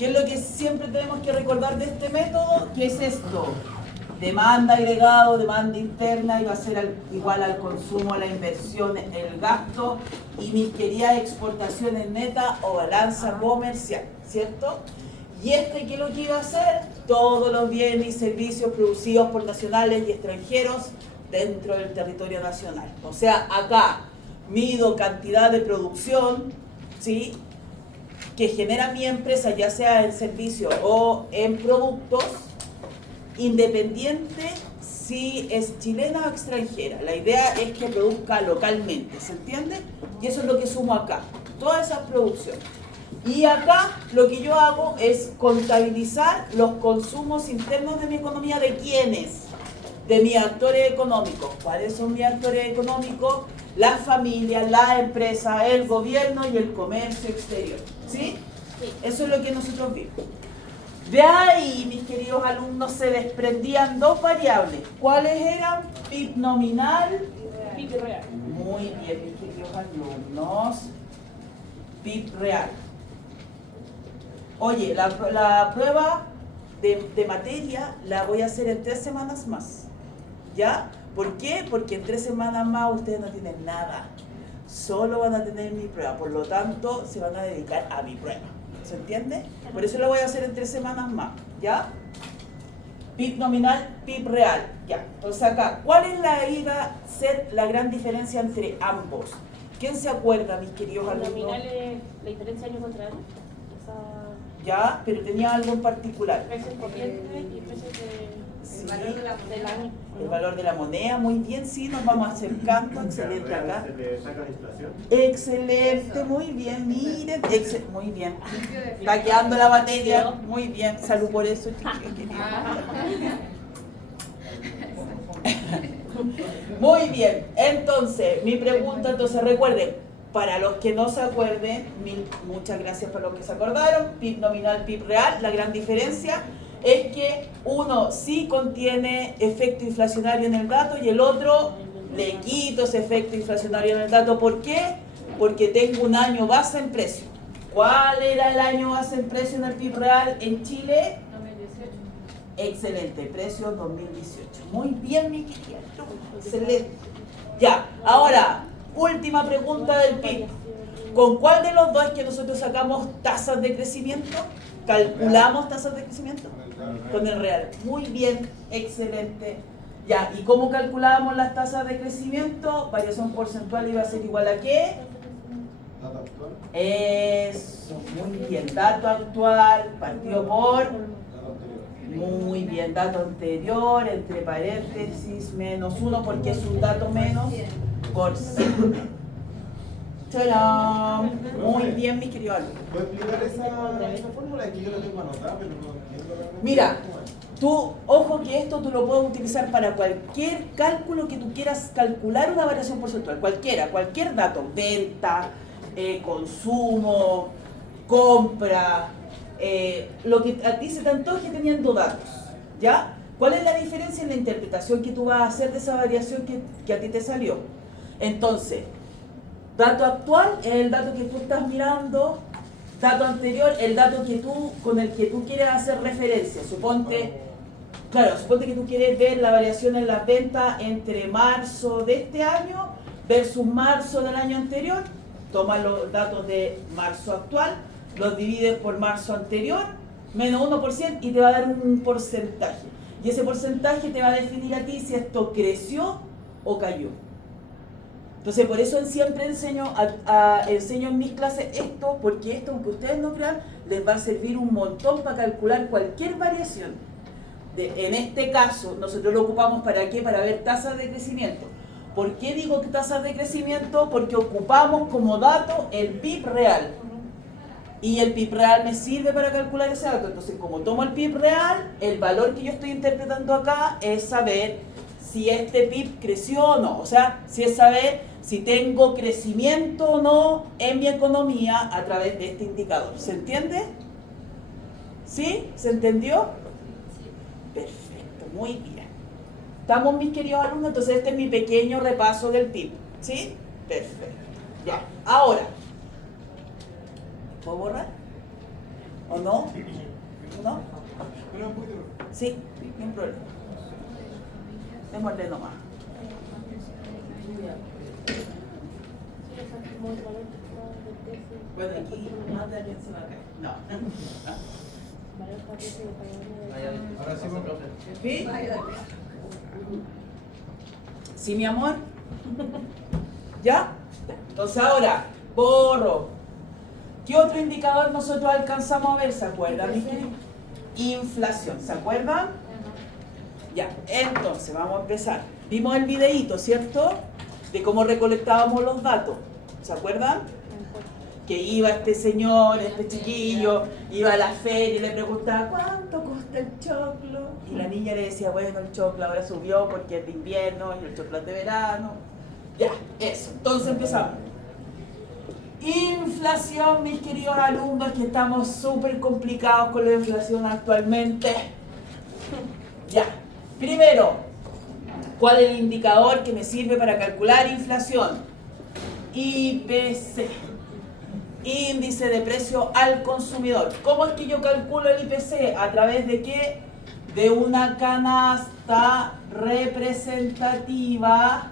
¿Qué es lo que siempre tenemos que recordar de este método? ¿Qué es esto? Demanda agregado, demanda interna, y va a ser igual al consumo, a la inversión, el gasto y mis queridas exportaciones netas o balanza comercial, ¿cierto? Y ¿qué es lo que iba a hacer? Todos los bienes y servicios producidos por nacionales y extranjeros dentro del territorio nacional. O sea, acá mido cantidad de producción, ¿sí?, que genera mi empresa, ya sea en servicios o en productos, independiente si es chilena o extranjera. La idea es que produzca localmente, ¿se entiende? Y eso es lo que sumo acá, todas esas producciones. Y acá lo que yo hago es contabilizar los consumos internos de mi economía. ¿De quiénes? De mis actores económicos. ¿Cuáles son mis actores económicos? Las familias, las empresas, el gobierno y el comercio exterior. ¿Sí? Sí. Eso es lo que nosotros vimos. De ahí, mis queridos alumnos, se desprendían dos variables. ¿Cuáles eran? PIB nominal, PIB real. Muy bien, mis queridos alumnos. PIB real. Oye, la prueba de materia la voy a hacer en 3 semanas más. ¿Ya? ¿Por qué? Porque en 3 semanas más ustedes no tienen nada. Solo van a tener mi prueba. Por lo tanto, se van a dedicar a mi prueba. ¿Se entiende? Por eso lo voy a hacer en 3 semanas más. ¿Ya? PIB nominal, PIB real. Ya. Entonces acá, ¿cuál es iba a ser la gran diferencia entre ambos? ¿Quién se acuerda, mis queridos alumnos? Nominal es la diferencia año contra año. Ya, pero tenía algo en particular. Precios corrientes y precios Sí. del año. El valor de la moneda, muy bien, sí, nos vamos acercando, excelente acá. ¿Se le saca la inflación? Excelente, muy bien, miren, muy bien. Está quedando la materia, muy bien, salud por eso, chiquillos queridos. Muy bien, entonces, mi pregunta, recuerden, para los que no se acuerden, muchas gracias para los que se acordaron, PIB nominal, PIB real, la gran diferencia es que uno sí contiene efecto inflacionario en el dato y el otro le quito ese efecto inflacionario en el dato. ¿Por qué? Porque tengo un año base en precio. ¿Cuál era el año base en precio en el PIB real en Chile? 2018. Excelente, precio 2018. Muy bien, mi querida. Excelente. Ya, ahora, última pregunta del PIB. ¿Con cuál de los dos es que nosotros sacamos tasas de crecimiento? ¿Calculamos tasas de crecimiento? Con el real. Muy bien, excelente. Ya, ¿y cómo calculábamos las tasas de crecimiento? Variación porcentual iba a ser igual a ¿qué? ¿Dato actual? Eso, muy bien. Dato actual partido por... Dato anterior. Muy bien, dato anterior, entre paréntesis, -1, porque es un dato menos por 100. ¡Tarán! Muy bien, mi querido alumno. ¿Puedo explicar esa fórmula? Es que yo la tengo anotada, pero no entiendo realmente. Mira, tú, ojo que esto tú lo puedes utilizar para cualquier cálculo que tú quieras calcular una variación porcentual, cualquier dato, venta, consumo, compra, lo que a ti se te antoje teniendo datos, ¿ya? ¿Cuál es la diferencia en la interpretación que tú vas a hacer de esa variación que a ti te salió? Entonces, dato actual es el dato que tú estás mirando, dato anterior, el dato con el que tú quieres hacer referencia. Suponte que tú quieres ver la variación en las ventas entre marzo de este año versus marzo del año anterior. Toma los datos de marzo actual, los divides por marzo anterior, menos 1% y te va a dar un porcentaje. Y ese porcentaje te va a definir a ti si esto creció o cayó. Entonces, por eso siempre enseño en mis clases esto, porque esto, aunque ustedes no crean, les va a servir un montón para calcular cualquier variación. En este caso, nosotros lo ocupamos ¿para qué? Para ver tasas de crecimiento. ¿Por qué digo que tasas de crecimiento? Porque ocupamos como dato el PIB real. Y el PIB real me sirve para calcular ese dato. Entonces, como tomo el PIB real, el valor que yo estoy interpretando acá es saber si este PIB creció o no. O sea, si es saber si tengo crecimiento o no en mi economía a través de este indicador. ¿Se entiende? ¿Sí? ¿Se entendió? Perfecto, muy bien. ¿Estamos, mis queridos alumnos? Entonces este es mi pequeño repaso del PIB. ¿Sí? Perfecto. Ya, ahora, ¿puedo borrar? ¿O no? ¿No? Pero un poquito. Sí, no hay problema. Démosle nomás. Bueno, aquí más de alguien se va a caer. No. Ahora sí, bueno. ¿Sí? ¿Sí, mi amor? ¿Ya? Entonces ahora, borro. ¿Qué otro indicador nosotros alcanzamos a ver? ¿Se acuerdan? Inflación. ¿Se acuerdan? Ya, entonces vamos a empezar. Vimos el videíto, ¿cierto? De cómo recolectábamos los datos. ¿Se acuerdan? Que iba este señor, este chiquillo, iba a la feria y le preguntaba ¿cuánto cuesta el choclo? Y la niña le decía, bueno, el choclo ahora subió porque es de invierno y el choclo es de verano. Ya, eso. Entonces empezamos. Inflación, mis queridos alumnos, que estamos súper complicados con la inflación actualmente. Ya. Primero, ¿cuál es el indicador que me sirve para calcular inflación? IPC. Índice de precio al consumidor. ¿Cómo es que yo calculo el IPC? ¿A través de qué? De una canasta representativa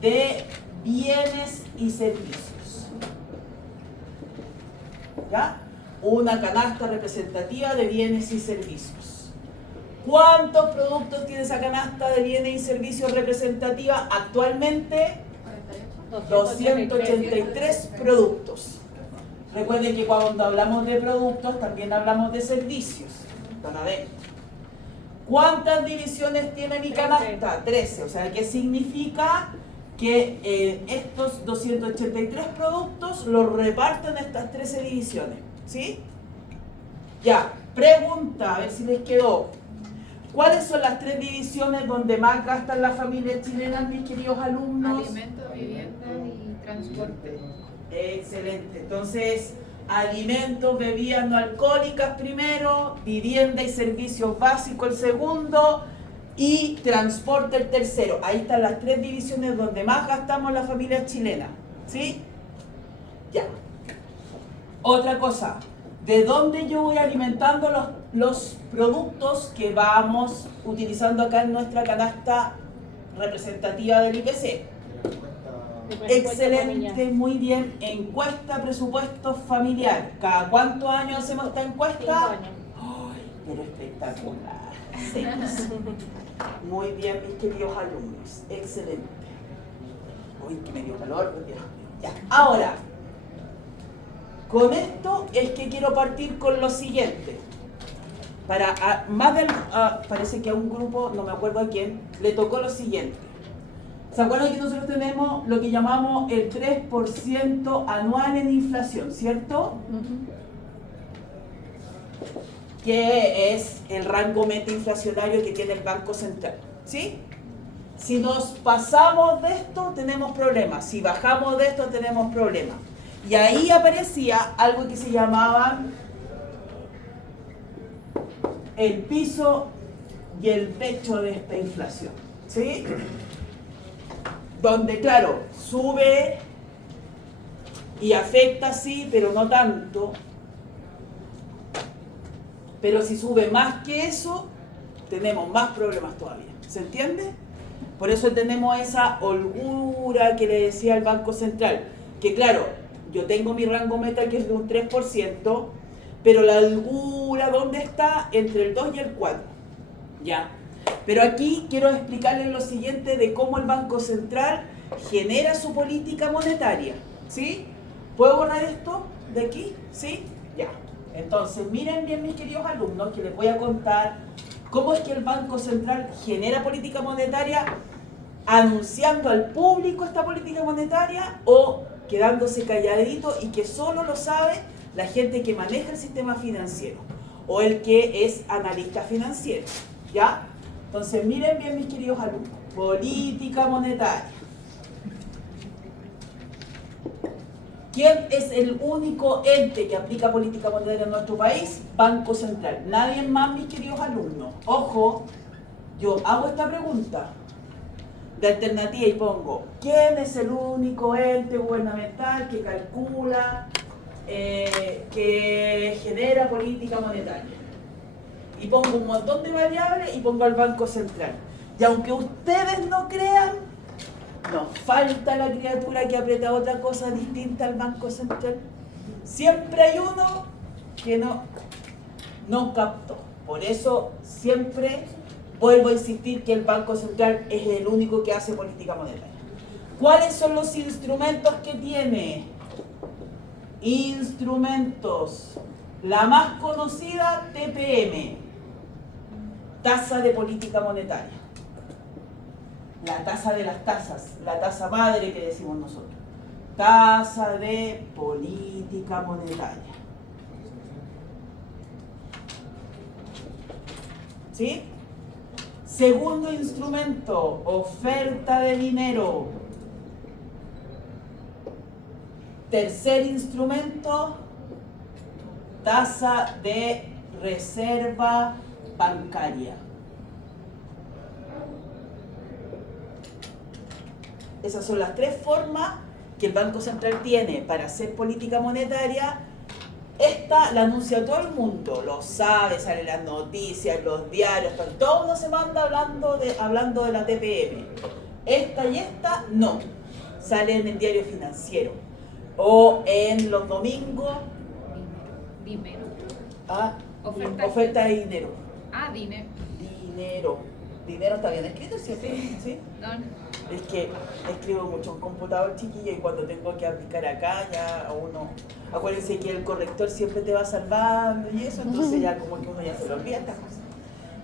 de bienes y servicios. ¿Ya? Una canasta representativa de bienes y servicios. ¿Cuántos productos tiene esa canasta de bienes y servicios representativa actualmente? 283 productos. Recuerden que cuando hablamos de productos también hablamos de servicios. Están adentro. ¿Cuántas divisiones tiene mi canasta? 13. O sea, ¿qué significa? Que estos 283 productos los reparten en estas 13 divisiones. ¿Sí? Ya. Pregunta, a ver si les quedó. ¿Cuáles son las 3 divisiones donde más gastan las familias chilenas, mis queridos alumnos? Alimento, vivienda y transporte. Excelente. Entonces, alimentos, bebidas no alcohólicas primero, vivienda y servicios básicos el segundo y transporte el tercero. Ahí están las 3 divisiones donde más gastamos las familias chilenas. ¿Sí? Ya. Otra cosa. ¿De dónde yo voy alimentando los productos que vamos utilizando acá en nuestra canasta representativa del IPC? Excelente, muy bien. Encuesta presupuesto familiar. ¿Cada cuántos años hacemos esta encuesta? 5 años. ¡Ay, pero espectacular! 6. Muy bien, mis queridos alumnos. Excelente. Uy, que me dio calor. Ya. Ahora, con esto es que quiero partir con lo siguiente. Parece que a un grupo, no me acuerdo a quién, le tocó lo siguiente. ¿Se acuerdan que nosotros tenemos lo que llamamos el 3% anual en inflación, ¿cierto? Que es el rango meta inflacionario que tiene el Banco Central, ¿sí? Si nos pasamos de esto, tenemos problemas. Si bajamos de esto, tenemos problemas. Y ahí aparecía algo que se llamaba el piso y el techo de esta inflación, ¿sí? Donde, claro, sube y afecta, sí, pero no tanto. Pero si sube más que eso, tenemos más problemas todavía. ¿Se entiende? Por eso tenemos esa holgura que le decía el Banco Central. Que claro, yo tengo mi rango meta que es de un 3%, pero la holgura, ¿dónde está? Entre el 2 y el 4. ¿Ya? Pero aquí quiero explicarles lo siguiente de cómo el Banco Central genera su política monetaria. ¿Sí? ¿Puedo borrar esto de aquí? ¿Sí? Ya. Entonces, miren bien, mis queridos alumnos, que les voy a contar cómo es que el Banco Central genera política monetaria anunciando al público esta política monetaria o quedándose calladito y que solo lo sabe la gente que maneja el sistema financiero o el que es analista financiero. ¿Ya? Entonces, miren bien, mis queridos alumnos. Política monetaria. ¿Quién es el único ente que aplica política monetaria en nuestro país? Banco Central. Nadie más, mis queridos alumnos. Ojo, yo hago esta pregunta de alternativa y pongo, ¿quién es el único ente gubernamental que calcula que genera política monetaria. Y pongo un montón de variables y pongo al Banco Central. Y aunque ustedes no crean, nos falta la criatura que aprieta otra cosa distinta al Banco Central. Siempre hay uno que no captó. Por eso siempre vuelvo a insistir que el Banco Central es el único que hace política monetaria. ¿Cuáles son los instrumentos que tiene? Instrumentos. La más conocida, TPM, tasa de política monetaria. La tasa de las tasas, la tasa madre que decimos nosotros. Tasa de política monetaria. ¿Sí? Segundo instrumento, oferta de dinero. Tercer instrumento, tasa de reserva bancaria. Esas son las tres formas que el Banco Central tiene para hacer política monetaria. Esta la anuncia todo el mundo, lo sabe, sale en las noticias, en los diarios, todo uno se manda hablando de la TPM. Esta y esta no, sale en el diario financiero o en los domingos. Dinero. Oferta de dinero. Dinero. Dinero está bien escrito, ¿cierto? ¿Sí? No. Es que escribo mucho en computador, chiquillo, y cuando tengo que aplicar acá, ya a uno... Acuérdense que el corrector siempre te va salvando y eso, entonces ya como que uno ya se lo olvida estas cosas.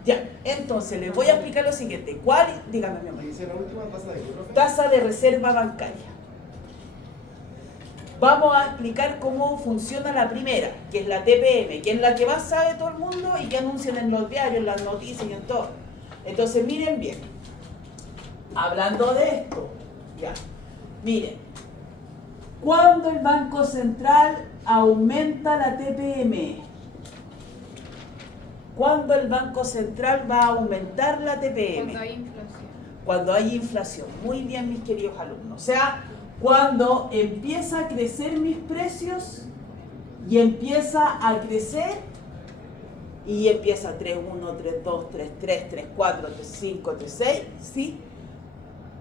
Ya, entonces les voy a explicar lo siguiente. ¿Cuál? Dígame, mi amor. Dice la última tasa de qué, profe? Tasa de reserva bancaria. Vamos a explicar cómo funciona la primera, que es la TPM, que es la que más sabe todo el mundo y que anuncian en los diarios, en las noticias y en todo. Entonces miren bien, hablando de esto, ya, miren, cuando el Banco Central aumenta la TPM, ¿cuándo el Banco Central va a aumentar la TPM? Cuando hay inflación. Cuando hay inflación. Muy bien, mis queridos alumnos. O sea, cuando empieza a crecer mis precios y empieza a crecer y empieza 3.1, 3.2, 3.3, 3.4, 3.5, 3.6, ¿sí?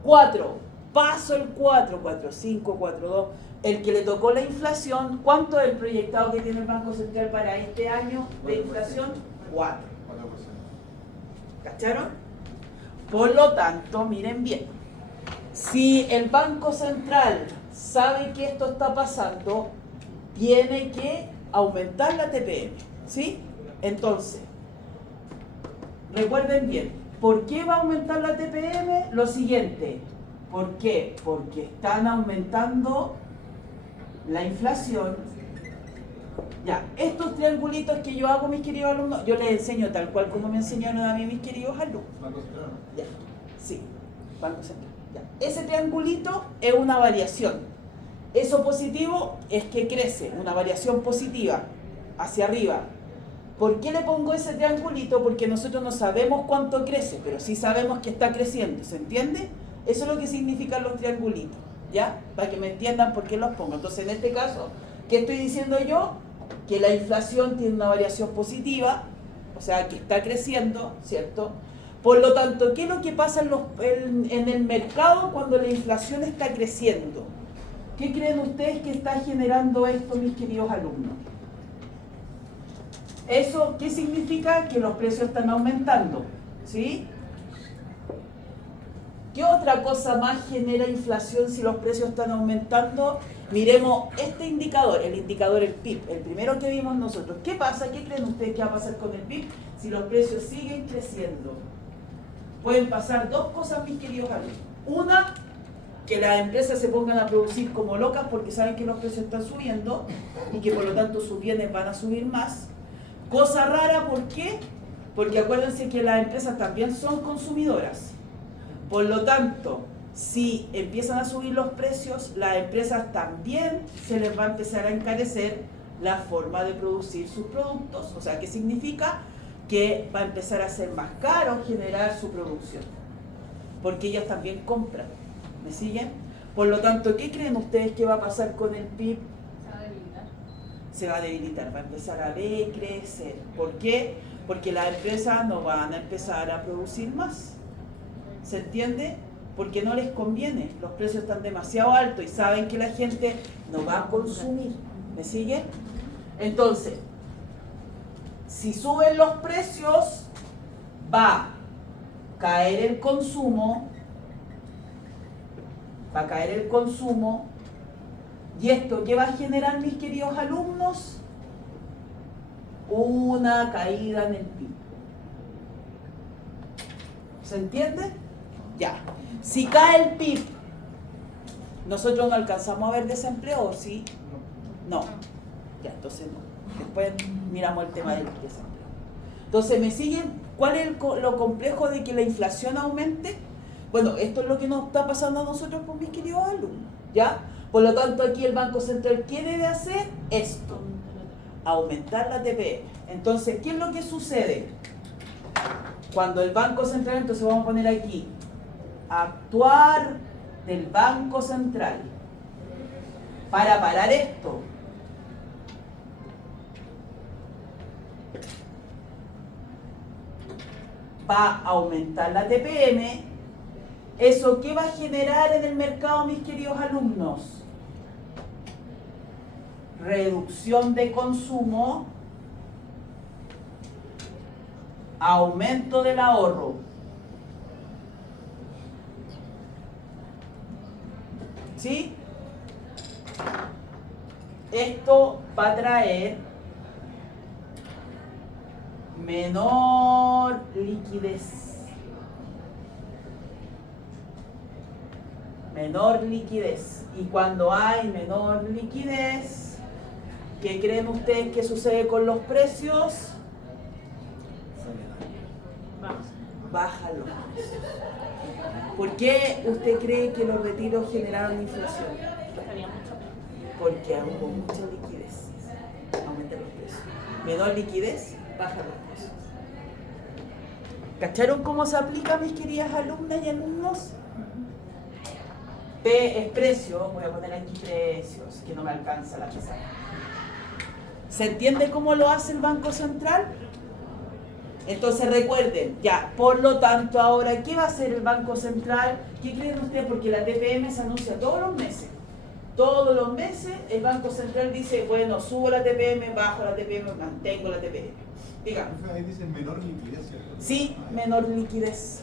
4, paso el 4, 4.5, 4.2, el que le tocó la inflación. ¿Cuánto es el proyectado que tiene el Banco Central para este año de inflación? 4. 4%. ¿Cacharon? Por lo tanto, miren bien, si el Banco Central sabe que esto está pasando, tiene que aumentar la TPM, ¿sí? Entonces, recuerden bien, ¿por qué va a aumentar la TPM? Lo siguiente, ¿por qué? Porque están aumentando la inflación. Ya, estos triangulitos que yo hago, mis queridos alumnos, yo les enseño tal cual como me enseñaron a mí mis queridos alumnos. Banco Central. Ya, sí, Banco Central. Ya. Ese triangulito es una variación. Eso positivo es que crece, una variación positiva hacia arriba. ¿Por qué le pongo ese triangulito? Porque nosotros no sabemos cuánto crece, pero sí sabemos que está creciendo, ¿se entiende? Eso es lo que significan los triangulitos, ¿ya? Para que me entiendan por qué los pongo. Entonces, en este caso, ¿qué estoy diciendo yo? Que la inflación tiene una variación positiva, o sea, que está creciendo, ¿cierto? Por lo tanto, ¿qué es lo que pasa en el mercado cuando la inflación está creciendo? ¿Qué creen ustedes que está generando esto, mis queridos alumnos? ¿Eso qué significa? Que los precios están aumentando, ¿sí? ¿Qué otra cosa más genera inflación si los precios están aumentando? Miremos este indicador, el indicador, el PIB, el primero que vimos nosotros. ¿Qué pasa? ¿Qué creen ustedes que va a pasar con el PIB si los precios siguen creciendo? Pueden pasar dos cosas, mis queridos alumnos. Una, que las empresas se pongan a producir como locas porque saben que los precios están subiendo y que por lo tanto sus bienes van a subir más. Cosa rara, ¿por qué? Porque acuérdense que las empresas también son consumidoras. Por lo tanto, si empiezan a subir los precios, las empresas también se les va a empezar a encarecer la forma de producir sus productos. O sea, ¿qué significa? Que va a empezar a ser más caro generar su producción. Porque ellas también compran. ¿Me siguen? Por lo tanto, ¿qué creen ustedes que va a pasar con el PIB? Se va a debilitar. se va a debilitar, va a empezar a decrecer. ¿Por qué? Porque las empresas no van a empezar a producir más. ¿Se entiende? Porque no les conviene. Los precios están demasiado altos y saben que la gente no va a consumir. ¿Me sigue? Entonces, si suben los precios, va a caer el consumo, y esto, ¿qué va a generar, mis queridos alumnos? Una caída en el PIB. ¿Se entiende? Ya. Si cae el PIB, ¿nosotros no alcanzamos a ver desempleo, sí? No. Ya, entonces no. Después miramos el tema del desempleo. Entonces, ¿me siguen? ¿Cuál es lo complejo de que la inflación aumente? Bueno, esto es lo que nos está pasando a nosotros con mis queridos alumnos, ¿ya? Por lo tanto, aquí el Banco Central, ¿qué debe hacer? Esto, aumentar la TPM. Entonces, ¿qué es lo que sucede? Cuando el Banco Central, entonces vamos a poner aquí, actuar del Banco Central para parar esto. Va a aumentar la TPM. ¿Eso qué va a generar en el mercado, mis queridos alumnos? Reducción de consumo, aumento del ahorro. ¿Sí? Esto va a traer menor liquidez. Menor liquidez. Y cuando hay menor liquidez, ¿qué creen ustedes que sucede con los precios? Bajan los precios. ¿Por qué usted cree que los retiros generaron inflación? Porque hubo mucha liquidez. Aumentan los precios. Menor liquidez, bajan los precios. ¿Cacharon cómo se aplica, mis queridas alumnas y alumnos? P es precio, voy a poner aquí precios, que no me alcanza la pizarra. ¿Se entiende cómo lo hace el Banco Central? Entonces recuerden, ya, por lo tanto ahora, ¿qué va a hacer el Banco Central? ¿Qué creen ustedes? Porque la TPM se anuncia todos los meses. Todos los meses el Banco Central dice, bueno, subo la TPM, bajo la TPM, mantengo la TPM. Dígame. Ahí dice menor liquidez, ¿cierto? Sí, menor liquidez.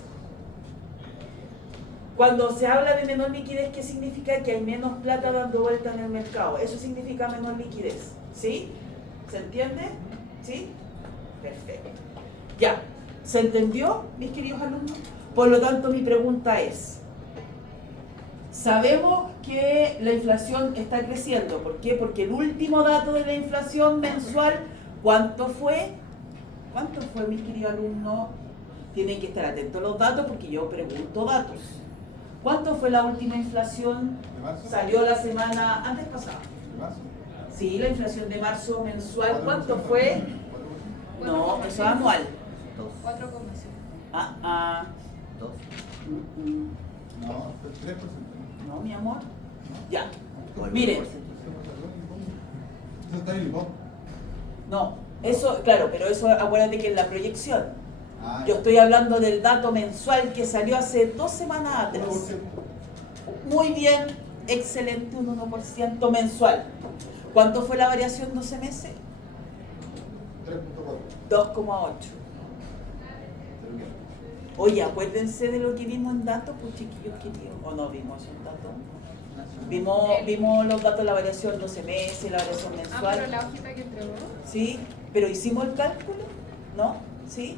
Cuando se habla de menor liquidez, ¿qué significa? Que hay menos plata dando vuelta en el mercado. Eso significa menor liquidez. ¿Sí? ¿Se entiende? ¿Sí? Perfecto. Ya. ¿Se entendió, mis queridos alumnos? Por lo tanto, mi pregunta es, sabemos que la inflación está creciendo. ¿Por qué? Porque el último dato de la inflación mensual, ¿cuánto fue? ¿Cuánto fue, mis queridos alumnos? Tienen que estar atentos a los datos porque yo pregunto datos. ¿Cuánto fue la última inflación? ¿De marzo? Salió la semana antes pasada. ¿De marzo? Sí, la inflación de marzo mensual, ¿cuánto fue? No, eso es anual. 4,5. Ah. 2. No, 3%. No, mi amor. Ya. Miren, Eso está en el IPO. no, eso, claro, pero eso acuérdate que es la proyección. Ah, Yo estoy hablando del dato mensual que salió hace 2 semanas atrás. 1%. Muy bien, excelente, un 1% mensual. ¿Cuánto fue la variación 12 meses? 3.4. 2,8. Oye, acuérdense de lo que vimos en datos, pues chiquillos queridos. ¿O no vimos esos datos? Vimos los datos de la variación 12 meses, la variación Pero mensual. la hojita que entregó. Sí, pero hicimos el cálculo, ¿no? Sí.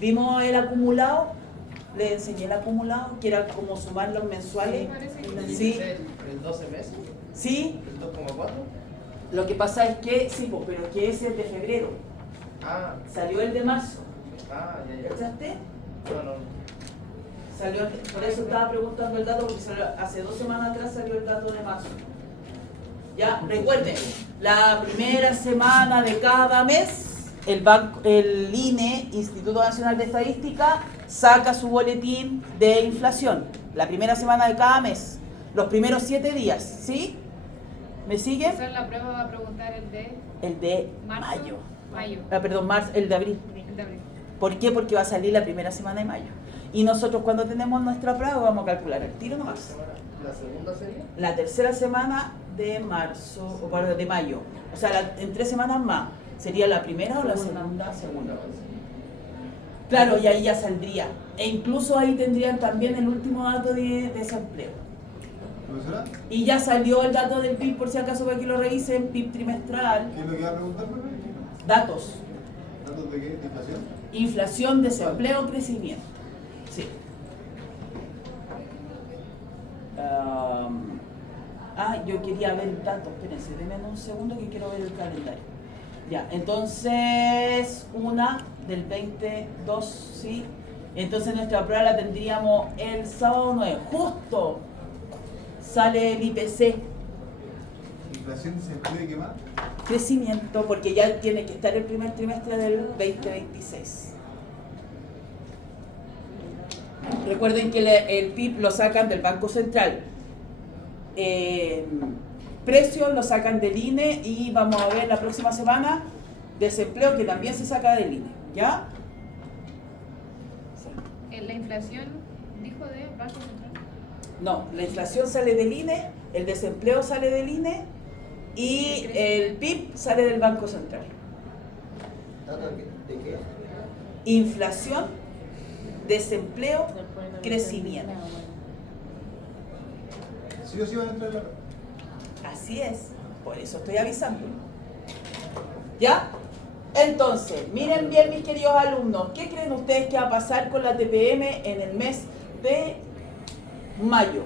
Vimos el acumulado, le enseñé el acumulado, que era como sumar los mensuales. Sí. ¿El 12 meses? Sí, ¿El 2,4? lo que pasa es que, sí, pues, pero que ese es de febrero. Ah, Salió el de marzo. ya. ¿Cachaste? No. Salió, por eso estaba preguntando el dato, porque hace 2 semanas atrás salió el dato de marzo. Ya, recuerden, la primera semana de cada mes, el INE, Instituto Nacional de Estadística, saca su boletín de inflación. La primera semana de cada mes, los primeros 7 días, ¿sí? ¿Me siguen? Esa es la prueba, va a preguntar El de marzo. mayo. Mayo. Perdón, marzo, el de abril. El de abril. ¿Por qué? Porque va a salir la primera semana de mayo. Y nosotros cuando tenemos nuestra prueba vamos a calcular el tiro nomás. ¿La segunda sería? La tercera semana de marzo, o perdón, de mayo. O sea, en 3 semanas más. ¿Sería la primera o la segunda? Segunda. Claro, y ahí ya saldría. E incluso ahí tendrían también el último dato de desempleo. ¿Profesora? Y ya salió el dato del PIB, por si acaso para que lo revisen, PIB trimestral. ¿Qué es lo que iba a preguntar, profe? Datos. ¿Datos de qué? ¿De inflación? Inflación, desempleo, crecimiento. Sí. Yo quería ver datos, espérense, denme un segundo que quiero ver el calendario. Ya, entonces, una del 22, sí. Entonces nuestra prueba la tendríamos el sábado 9. Justo sale el IPC. ¿Inflación, desempleo y qué más? Crecimiento, porque ya tiene que estar el primer trimestre del 2026. Recuerden que el PIB lo sacan del Banco Central. Precios lo sacan del INE y vamos a ver la próxima semana desempleo que también se saca del INE. ¿Ya? La inflación, dijo de Banco Central. No, la inflación sale del INE, el desempleo sale del INE y el PIB sale del Banco Central. ¿Datos de qué? Inflación, desempleo, crecimiento. Sí o sí van a entrar en la... Así es, por eso estoy avisando. ¿Ya? Entonces, miren bien mis queridos alumnos, ¿qué creen ustedes que va a pasar con la TPM en el mes de mayo?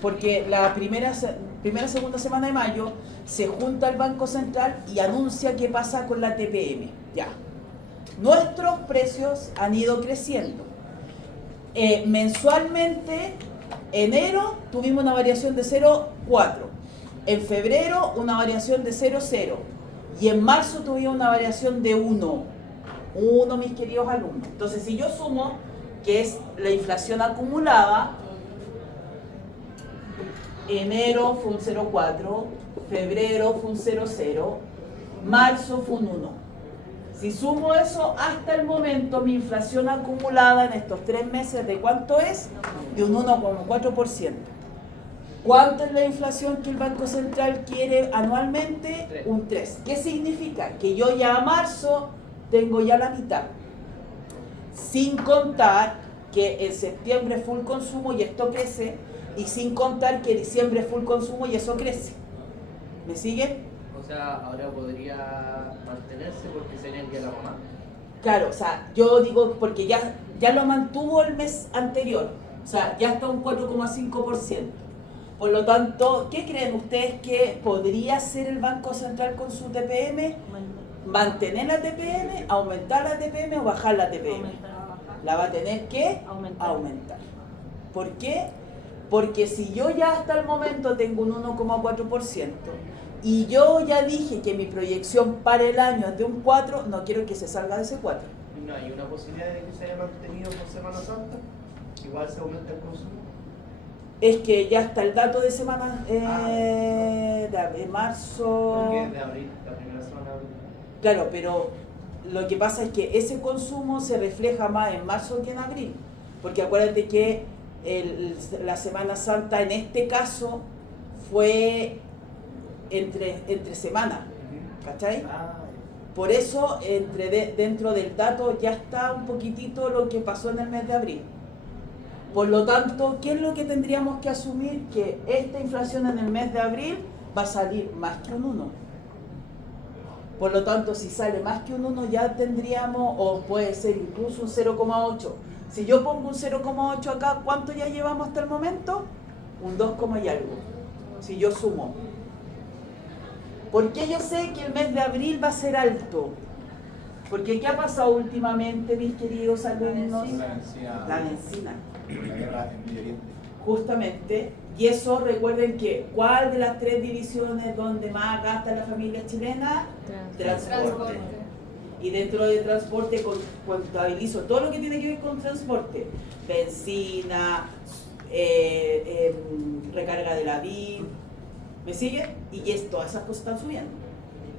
Porque la primera segunda semana de mayo se junta el Banco Central y anuncia qué pasa con la TPM. Ya. Nuestros precios han ido creciendo. Mensualmente, enero tuvimos una variación de 0,4. En febrero una variación de 0,0. Y en marzo tuvimos una variación de 1. 1, mis queridos alumnos. Entonces, si yo sumo, que es la inflación acumulada, enero fue un 0,4, febrero fue un 0,0, marzo fue un 1. Si sumo eso, hasta el momento mi inflación acumulada en estos 3 meses, ¿de cuánto es? De un 1,4%. ¿Cuánto es la inflación que el Banco Central quiere anualmente? 3. Un 3. ¿Qué significa? Que yo ya a marzo tengo ya la mitad. Sin contar que en septiembre full consumo y esto crece, y sin contar que diciembre full consumo y eso crece. ¿Me sigue? O sea, ahora podría mantenerse porque sería el día de la mamá. Claro, o sea, yo digo porque ya lo mantuvo el mes anterior, o sea, ya está un 4,5%. Por lo tanto, ¿qué creen ustedes que podría hacer el Banco Central con su TPM? ¿Mantener la TPM, aumentar la TPM o bajar la TPM? La va a tener que aumentar. ¿Por qué? Porque si yo ya hasta el momento tengo un 1,4% y yo ya dije que mi proyección para el año es de un 4, no quiero que se salga de ese 4. ¿Y no hay una posibilidad de que se haya mantenido por Semana Santa? Igual se aumenta el consumo. Es que ya está el dato de semana de marzo. Porque es de abril, la primera semana de abril. Claro, pero lo que pasa es que ese consumo se refleja más en marzo que en abril. Porque acuérdate que la Semana Santa en este caso fue entre semanas, ¿cachai? Por eso dentro del dato ya está un poquitito lo que pasó en el mes de abril. Por lo tanto, ¿qué es lo que tendríamos que asumir? Que esta inflación en el mes de abril va a salir más que un 1. Por lo tanto, si sale más que un 1 ya tendríamos, o puede ser incluso un 0,8. Si yo pongo un 0,8 acá, ¿cuánto ya llevamos hasta el momento? Un 2, y algo. Si yo sumo. ¿Por qué yo sé que el mes de abril va a ser alto? Porque ¿qué ha pasado últimamente, mis queridos alumnos? La benzina. La guerra en Medio Oriente. Justamente. Y eso, recuerden que, ¿cuál de las 3 divisiones donde más gasta la familia chilena? Transporte. Y dentro de transporte contabilizo todo lo que tiene que ver con transporte. Benzina, recarga de la BIM, ¿Me sigue? Y todas esas cosas están subiendo.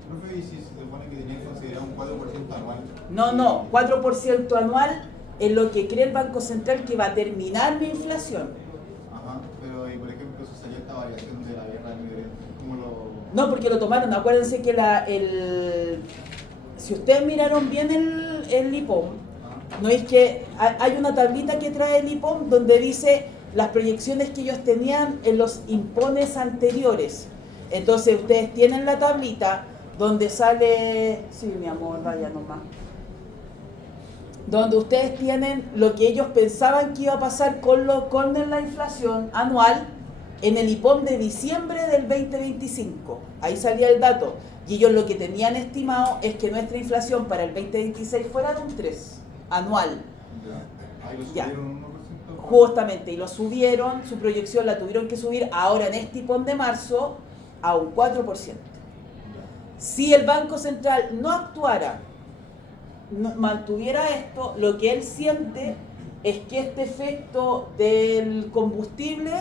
Profe, ¿y si se supone que tenía que considerar un 4% anual? No, 4% anual es lo que cree el Banco Central que va a terminar mi inflación. Ajá, pero y por ejemplo, si salió esta variación de la guerra del Medio Oriente, ¿cómo lo...? No, porque lo tomaron, acuérdense que si ustedes miraron bien el IPOM, no es que hay una tablita que trae el IPOM donde dice las proyecciones que ellos tenían en los impones anteriores. Entonces ustedes tienen la tablita donde sale, sí mi amor, vaya nomás, donde ustedes tienen lo que ellos pensaban que iba a pasar con la inflación anual en el IPOM de diciembre del 2025. Ahí salía el dato. Y ellos lo que tenían estimado es que nuestra inflación para el 2026 fuera de un 3 anual. Ya. Ahí lo Ya. subieron un 1%. Justamente, y lo subieron, su proyección la tuvieron que subir ahora en este IPOM de marzo a un 4%. Si el Banco Central no actuara, mantuviera esto, lo que él siente es que este efecto del combustible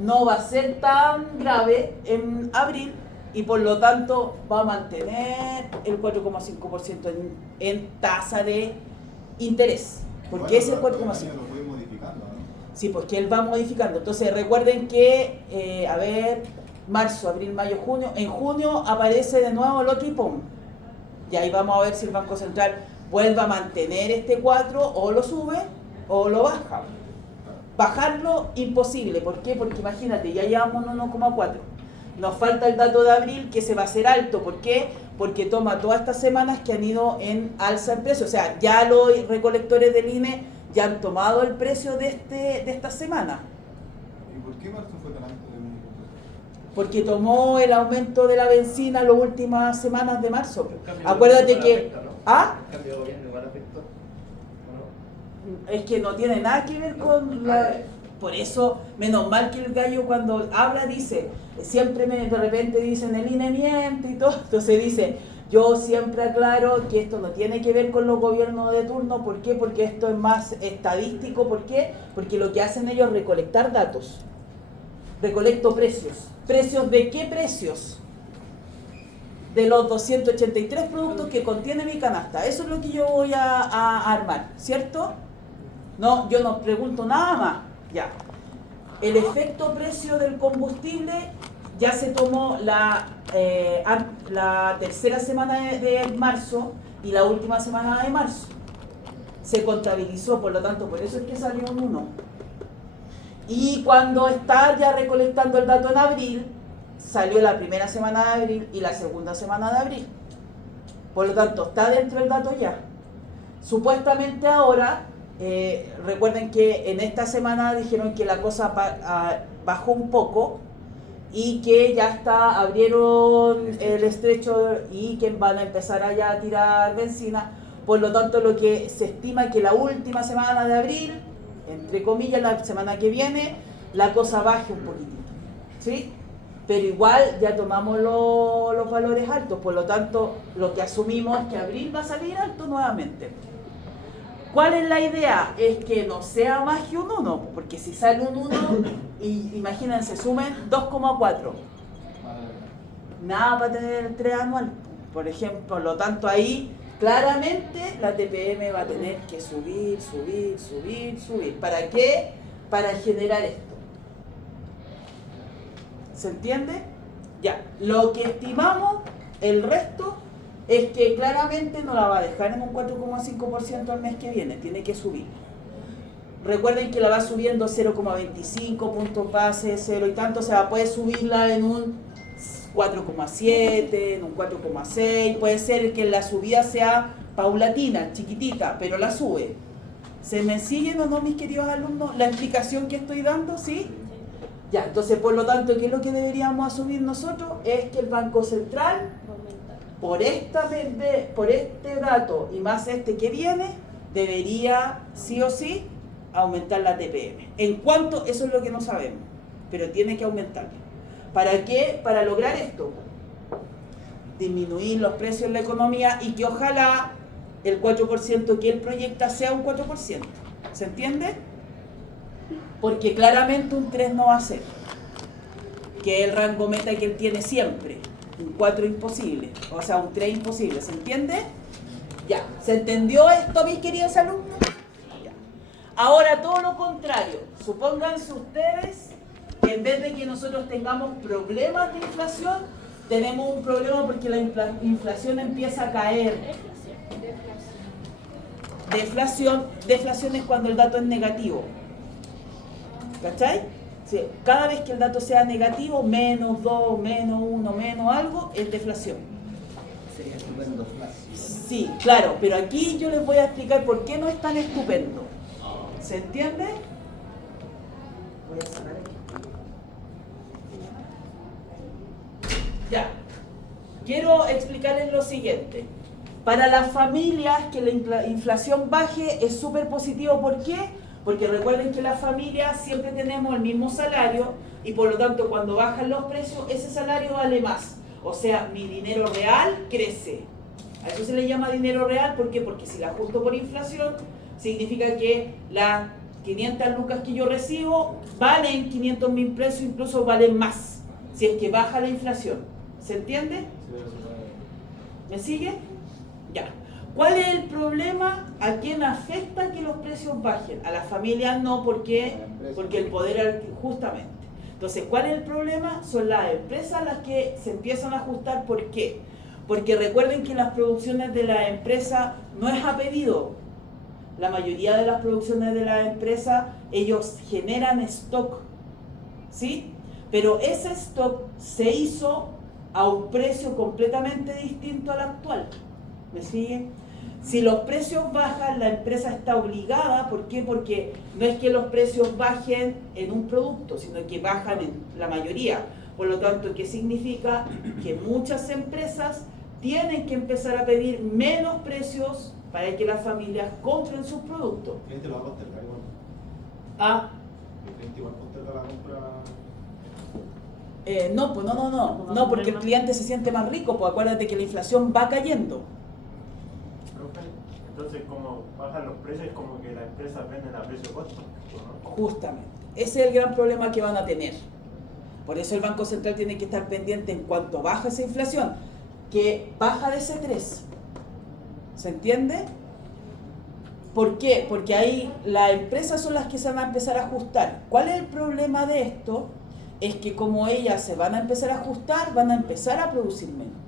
no va a ser tan grave en abril y por lo tanto va a mantener el 4,5% en tasa de interés. Porque es el 4,5%. Lo fue modificando, ¿no? Sí, porque él va modificando. Entonces recuerden que, marzo, abril, mayo, junio. En junio aparece de nuevo el otro IPOM. Y ahí vamos a ver si el Banco Central vuelve a mantener este 4 o lo sube o lo baja. Bajarlo, imposible. ¿Por qué? Porque imagínate, ya llevamos 1,4. Nos falta el dato de abril que se va a hacer alto. ¿Por qué? Porque toma todas estas semanas que han ido en alza el precio. O sea, ya los recolectores del INE ya han tomado el precio de esta semana. ¿Y por qué marzo fue tan alto de 1%? Porque tomó el aumento de la benzina las últimas semanas de marzo. El cambio de Acuérdate gobierno que... igual afecta, ¿no? ¿Ah? El cambio de gobierno igual afectó, ¿o no? Es que no tiene nada que ver con la... Por eso, menos mal que el gallo cuando habla dice, de repente dicen el INE miente y todo, entonces dice, yo siempre aclaro que esto no tiene que ver con los gobiernos de turno. ¿Por qué? Porque esto es más estadístico. ¿Por qué? Porque lo que hacen ellos es recolectar datos. Recolecto precios. ¿Precios de qué precios? De los 283 productos que contiene mi canasta. Eso es lo que yo voy a armar, ¿cierto? No, yo no pregunto nada más. Ya. El efecto precio del combustible ya se tomó la tercera semana de marzo y la última semana de marzo. Se contabilizó, por lo tanto, por eso es que salió un 1. Y cuando está ya recolectando el dato en abril, salió la primera semana de abril y la segunda semana de abril. Por lo tanto, está dentro del dato ya. Supuestamente ahora, recuerden que en esta semana dijeron que la cosa bajó un poco y que ya abrieron el estrecho y que van a empezar allá a tirar benzina. Por lo tanto, lo que se estima es que la última semana de abril, entre comillas, la semana que viene, la cosa baje un poquitito, ¿sí? Pero igual ya tomamos los valores altos, por lo tanto, lo que asumimos es que abril va a salir alto nuevamente. ¿Cuál es la idea? Es que no sea más que un 1, porque si sale un 1, y imagínense, sumen 2,4. Nada para tener el 3 anual, por ejemplo. Por lo tanto, ahí claramente la TPM va a tener que subir. ¿Para qué? Para generar esto. ¿Se entiende? Ya. Lo que estimamos, el resto, es que claramente no la va a dejar en un 4,5% al mes que viene, tiene que subir. Recuerden que la va subiendo 0,25 puntos base, 0 y tanto, o sea, puede subirla en un 4,7, en un 4,6, puede ser que la subida sea paulatina, chiquitita, pero la sube. ¿Se me siguen o no, mis queridos alumnos, la explicación que estoy dando? ¿Sí? Ya, entonces, por lo tanto, ¿qué es lo que deberíamos asumir nosotros? Es que el Banco Central, por este dato y más este que viene, debería sí o sí aumentar la TPM. ¿En cuánto? Eso es lo que no sabemos, pero tiene que aumentar. ¿Para qué? Para lograr esto, disminuir los precios en la economía y que ojalá el 4% que él proyecta sea un 4%. ¿Se entiende? Porque claramente un 3 no va a ser. porque es el rango meta que él tiene siempre. Un 4 imposible, o sea, un 3 imposible, ¿se entiende? Ya, ¿se entendió esto, mis queridos alumnos? Ya. Ahora, todo lo contrario, supónganse ustedes que en vez de que nosotros tengamos problemas de inflación, tenemos un problema porque la inflación empieza a caer. Deflación es cuando el dato es negativo. ¿Cachai? Sí, cada vez que el dato sea negativo, menos 2, menos 1, menos algo, es deflación. Sería estupendo. Sí, claro, pero aquí yo les voy a explicar por qué no es tan estupendo. ¿Se entiende? Voy a sacar aquí. Ya. Quiero explicarles lo siguiente. Para las familias que la inflación baje es súper positivo. ¿Por qué? Porque recuerden que las familias siempre tenemos el mismo salario y por lo tanto cuando bajan los precios ese salario vale más. O sea, mi dinero real crece. A eso se le llama dinero real. ¿Por qué? Porque si la ajusto por inflación significa que las 500 lucas que yo recibo valen 500.000 pesos, incluso valen más si es que baja la inflación. ¿Se entiende? ¿Me sigue? Ya. ¿Cuál es el problema? ¿A quién afecta que los precios bajen? A las familias no, porque el poder justamente. Entonces, ¿cuál es el problema? Son las empresas las que se empiezan a ajustar. ¿Por qué? Porque recuerden que las producciones de la empresa no es a pedido. La mayoría de las producciones de la empresa, ellos generan stock, ¿sí? Pero ese stock se hizo a un precio completamente distinto al actual. ¿Me sigue? Si los precios bajan, la empresa está obligada. ¿Por qué? Porque no es que los precios bajen en un producto, sino que bajan en la mayoría. Por lo tanto, ¿qué significa? Que muchas empresas tienen que empezar a pedir menos precios para que las familias compren sus productos. El cliente lo va a postergar igual. Ah, El cliente igual posterga la compra. no, porque el cliente se siente más rico, pues acuérdate que la inflación va cayendo. Entonces, como bajan los precios, es como que las empresas venden a precio costo, ¿no? Justamente. Ese es el gran problema que van a tener. Por eso el Banco Central tiene que estar pendiente en cuanto baja esa inflación, que baja de ese 3. ¿Se entiende? ¿Por qué? Porque ahí las empresas son las que se van a empezar a ajustar. ¿Cuál es el problema de esto? Es que como ellas se van a empezar a ajustar, van a empezar a producir menos.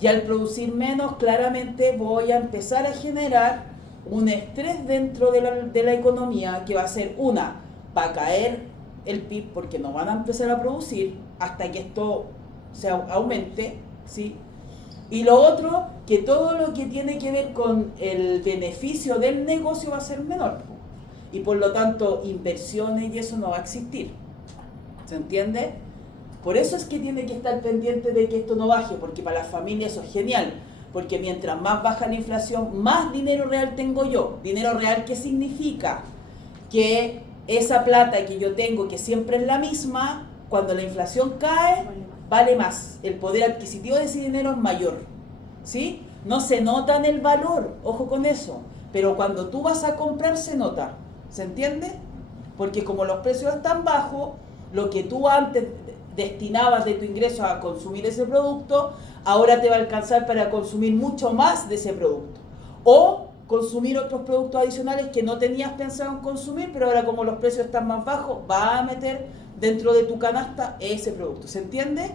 Y al producir menos, claramente voy a empezar a generar un estrés dentro de la economía que va a ser va a caer el PIB porque no van a empezar a producir hasta que esto se aumente, ¿sí? Y lo otro, que todo lo que tiene que ver con el beneficio del negocio va a ser menor. Y por lo tanto, inversiones y eso no va a existir. ¿Se entiende? Por eso es que tiene que estar pendiente de que esto no baje, porque para las familias eso es genial, porque mientras más baja la inflación, más dinero real tengo yo. Dinero real, ¿qué significa? Que esa plata que yo tengo, que siempre es la misma, cuando la inflación cae, vale más. El poder adquisitivo de ese dinero es mayor, ¿sí? No se nota en el valor, ojo con eso, pero cuando tú vas a comprar se nota, ¿se entiende? Porque como los precios están bajos, lo que tú antes destinabas de tu ingreso a consumir ese producto, ahora te va a alcanzar para consumir mucho más de ese producto. O consumir otros productos adicionales que no tenías pensado en consumir, pero ahora como los precios están más bajos, vas a meter dentro de tu canasta ese producto. ¿Se entiende?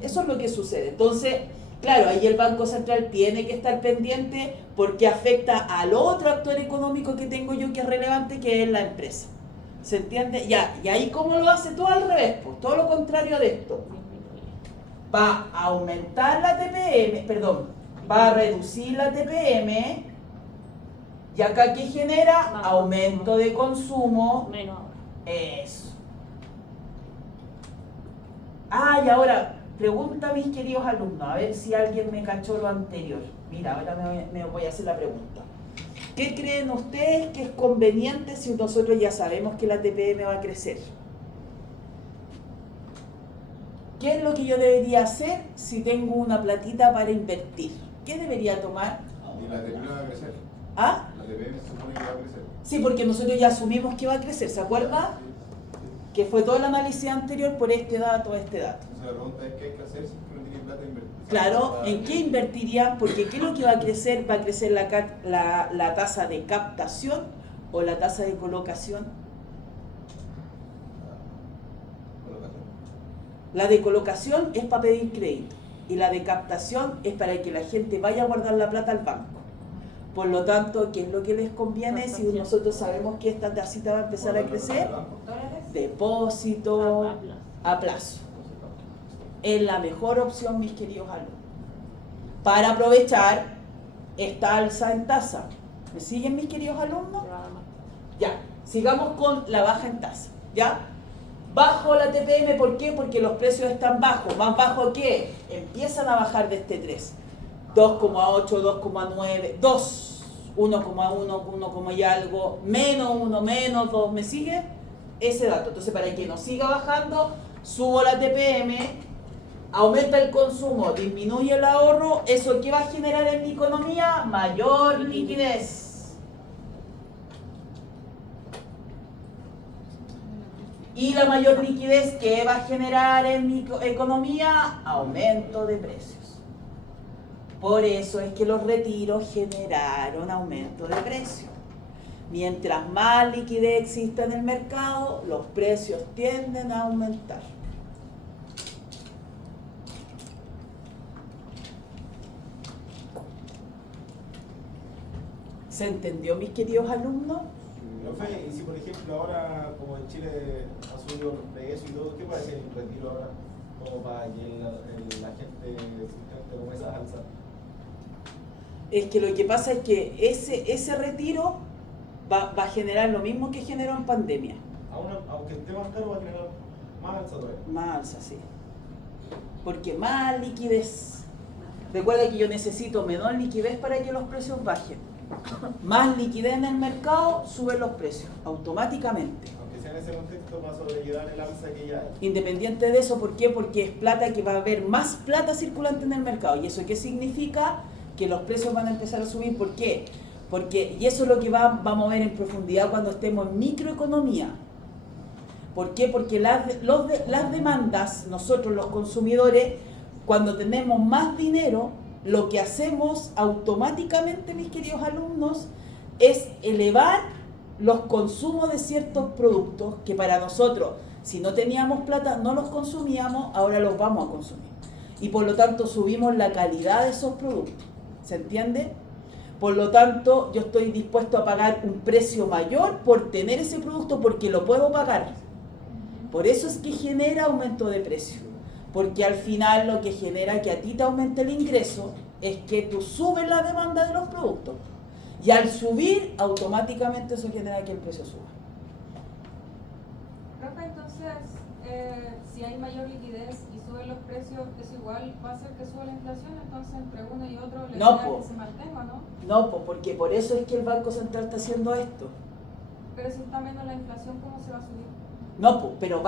Eso es lo que sucede. Entonces, claro, ahí el Banco Central tiene que estar pendiente porque afecta al otro actor económico que tengo yo que es relevante, que es la empresa. ¿Se entiende? Ya, y ahí ¿cómo lo hace? Todo al revés, pues, todo lo contrario de esto. Va a aumentar la TPM, va a reducir la TPM, y acá ¿qué genera? Aumento de consumo. Menos ahora. Eso. Ah, y ahora, pregunta a mis queridos alumnos, a ver si alguien me cachó lo anterior. Mira, ahora me voy a hacer la pregunta. ¿Qué creen ustedes que es conveniente si nosotros ya sabemos que la TPM va a crecer? ¿Qué es lo que yo debería hacer si tengo una platita para invertir? ¿Qué debería tomar? Y la TPM va a crecer. ¿Ah? La TPM se supone que va a crecer. Sí, porque nosotros ya asumimos que va a crecer, ¿se acuerda? que fue todo el análisis anterior por este dato, este dato. Entonces la pregunta es: ¿qué hay que hacer si uno tiene plata de invertir? Claro, ¿en qué invertirían? Porque ¿qué es lo que va a crecer? ¿Va a crecer la tasa de captación o la tasa de colocación? Colocación. La de colocación es para pedir crédito y la de captación es para que la gente vaya a guardar la plata al banco. Por lo tanto, ¿qué es lo que les conviene si nosotros sabemos que esta tasita va a empezar a crecer? ¿Dólares? Depósito a plazo. Es la mejor opción, mis queridos alumnos, para aprovechar esta alza en tasa. ¿Me siguen, mis queridos alumnos? Ya, sigamos con la baja en tasa. ¿Ya? Bajo la TPM, ¿por qué? Porque los precios están bajos. ¿Más bajo que? Empiezan a bajar de este 3. 2,8, 2,9, 2, 1,1, 1, y algo, menos 1, menos 2. ¿Me sigue? Ese dato. Entonces, para que no siga bajando, subo la TPM, aumenta el consumo, disminuye el ahorro. ¿Eso qué va a generar en mi economía? Mayor liquidez. Y la mayor liquidez, ¿qué va a generar en mi economía? Aumento de precios. Por eso es que los retiros generaron aumento de precios. Mientras más liquidez exista en el mercado, los precios tienden a aumentar. ¿Se entendió, mis queridos alumnos? Profe, y si por ejemplo ahora, como en Chile ha subido los precios y todo, ¿qué puede hacer el retiro ahora? Como para que la gente sustente como esas alzas. Es que lo que pasa es que ese retiro va a generar lo mismo que generó en pandemia. Aunque esté más caro, va a generar más alza todavía. Más alza, sí. Porque más liquidez. Recuerda que yo necesito menor liquidez para que los precios bajen. Más liquidez en el mercado, suben los precios automáticamente. Aunque sea en ese contexto, va a sobrellevar el alza que ya hay. Independiente de eso, ¿por qué? Porque es plata que va a haber más plata circulante en el mercado. ¿Y eso qué significa? Que los precios van a empezar a subir. ¿Por qué? Y eso es lo que vamos a ver en profundidad cuando estemos en microeconomía. ¿Por qué? Porque las demandas, nosotros los consumidores, cuando tenemos más dinero, lo que hacemos automáticamente, mis queridos alumnos, es elevar los consumos de ciertos productos que para nosotros, si no teníamos plata, no los consumíamos, ahora los vamos a consumir. Y por lo tanto subimos la calidad de esos productos. ¿Se entiende? Por lo tanto, yo estoy dispuesto a pagar un precio mayor por tener ese producto porque lo puedo pagar. Por eso es que genera aumento de precio. Porque al final lo que genera que a ti te aumente el ingreso es que tú subes la demanda de los productos. Y al subir, automáticamente eso genera que el precio suba. Profe, entonces, si hay mayor liquidez y suben los precios, ¿eso igual va a hacer que suba la inflación? Entonces, entre uno y otro, la No, idea po. es que se mantenga, ¿no? No, porque por eso es que el Banco Central está haciendo esto. Pero si está menos la inflación, ¿cómo se va a subir? No, pero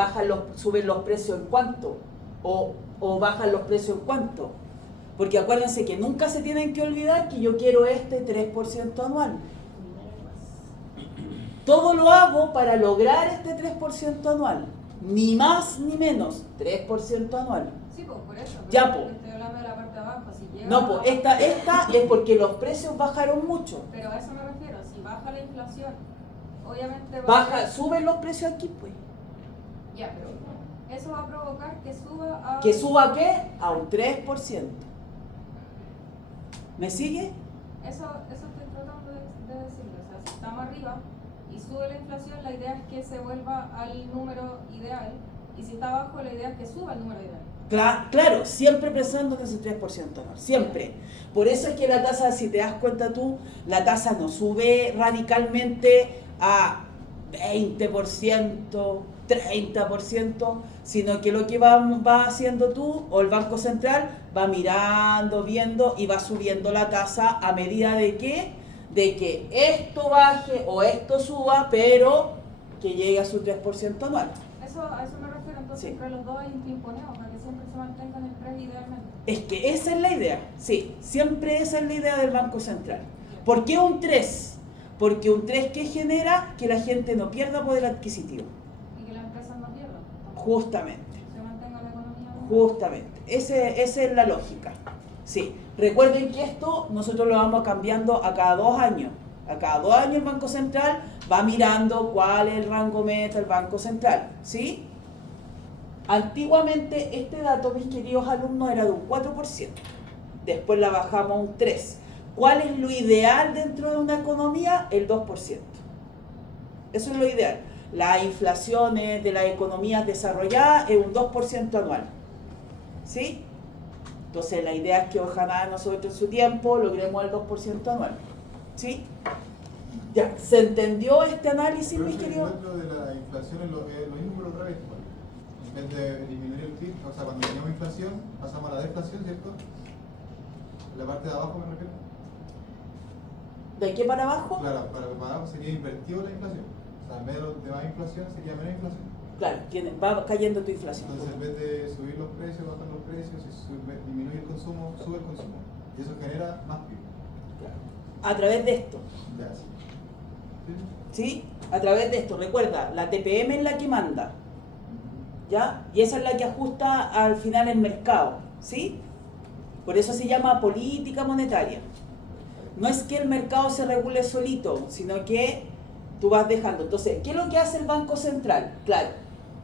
suben los precios en cuánto. O bajan los precios en cuánto. Porque acuérdense que nunca se tienen que olvidar que yo quiero este 3% anual. Todo lo hago para lograr este 3% anual. Ni más ni menos. 3% anual. Sí, pues por eso. Ya, pero po. estoy hablando de la parte de abajo. Si llega No, pues esta es porque los precios bajaron mucho. Pero a eso me refiero. Si baja la inflación, obviamente Suben los precios aquí, pues. Ya, pero eso va a provocar que suba a... ¿Que suba a qué? A un 3%. ¿Me sigue? Eso estoy tratando de decirlo. O sea, si estamos arriba y sube la inflación, la idea es que se vuelva al número ideal. Y si está abajo, la idea es que suba al número ideal. Claro, siempre pensando en ese 3% anual, siempre. Por eso es que la tasa, si te das cuenta tú, la tasa no sube radicalmente a 20%, 30%, sino que lo que va haciendo tú o el Banco Central va mirando, viendo y va subiendo la tasa a medida de que esto baje o esto suba, pero que llegue a su 3% anual. A eso me refiero. Entonces, Sí. entre los dos hay un pimponeo para que siempre se mantengan el 3 idealmente. Es que esa es la idea, sí, siempre esa es la idea del Banco Central. ¿Por qué un 3? Porque un 3 que genera que la gente no pierda poder adquisitivo. Y que las empresas no pierdan. Justamente. se mantenga la economía. Justamente, esa es la lógica. Sí, recuerden que esto nosotros lo vamos cambiando a cada 2 años. A cada 2 años el Banco Central va mirando cuál es el rango meta del Banco Central. ¿Sí? Antiguamente este dato, mis queridos alumnos, era de un 4%. Después la bajamos a un 3%. ¿Cuál es lo ideal dentro de una economía? El 2%. Eso es lo ideal. Las inflaciones de las economías desarrolladas es un 2% anual. ¿Sí? Entonces la idea es que ojalá nosotros en su tiempo logremos el 2% anual. ¿Sí? Ya, ¿se entendió este análisis, mis queridos? Dentro de la inflación es lo mismo pero otra vez. En vez de disminuir el PIB, o sea, cuando teníamos inflación, pasamos a la deflación, ¿cierto? La parte de abajo me refiero. ¿De qué para abajo? Claro, para abajo sería invertido la inflación. O sea, en vez de más inflación sería menos inflación. Claro, va cayendo tu inflación. Entonces, en vez de subir los precios, bajar los precios, si disminuye el consumo, sube el consumo. Y eso genera más PIB. Claro. A través de esto. Ya, sí. ¿Sí? A través de esto. Recuerda, la TPM es la que manda. ¿Ya? Y esa es la que ajusta al final el mercado. ¿Sí? Por eso se llama política monetaria. No es que el mercado se regule solito, sino que tú vas dejando. Entonces, ¿qué es lo que hace el Banco Central? Claro,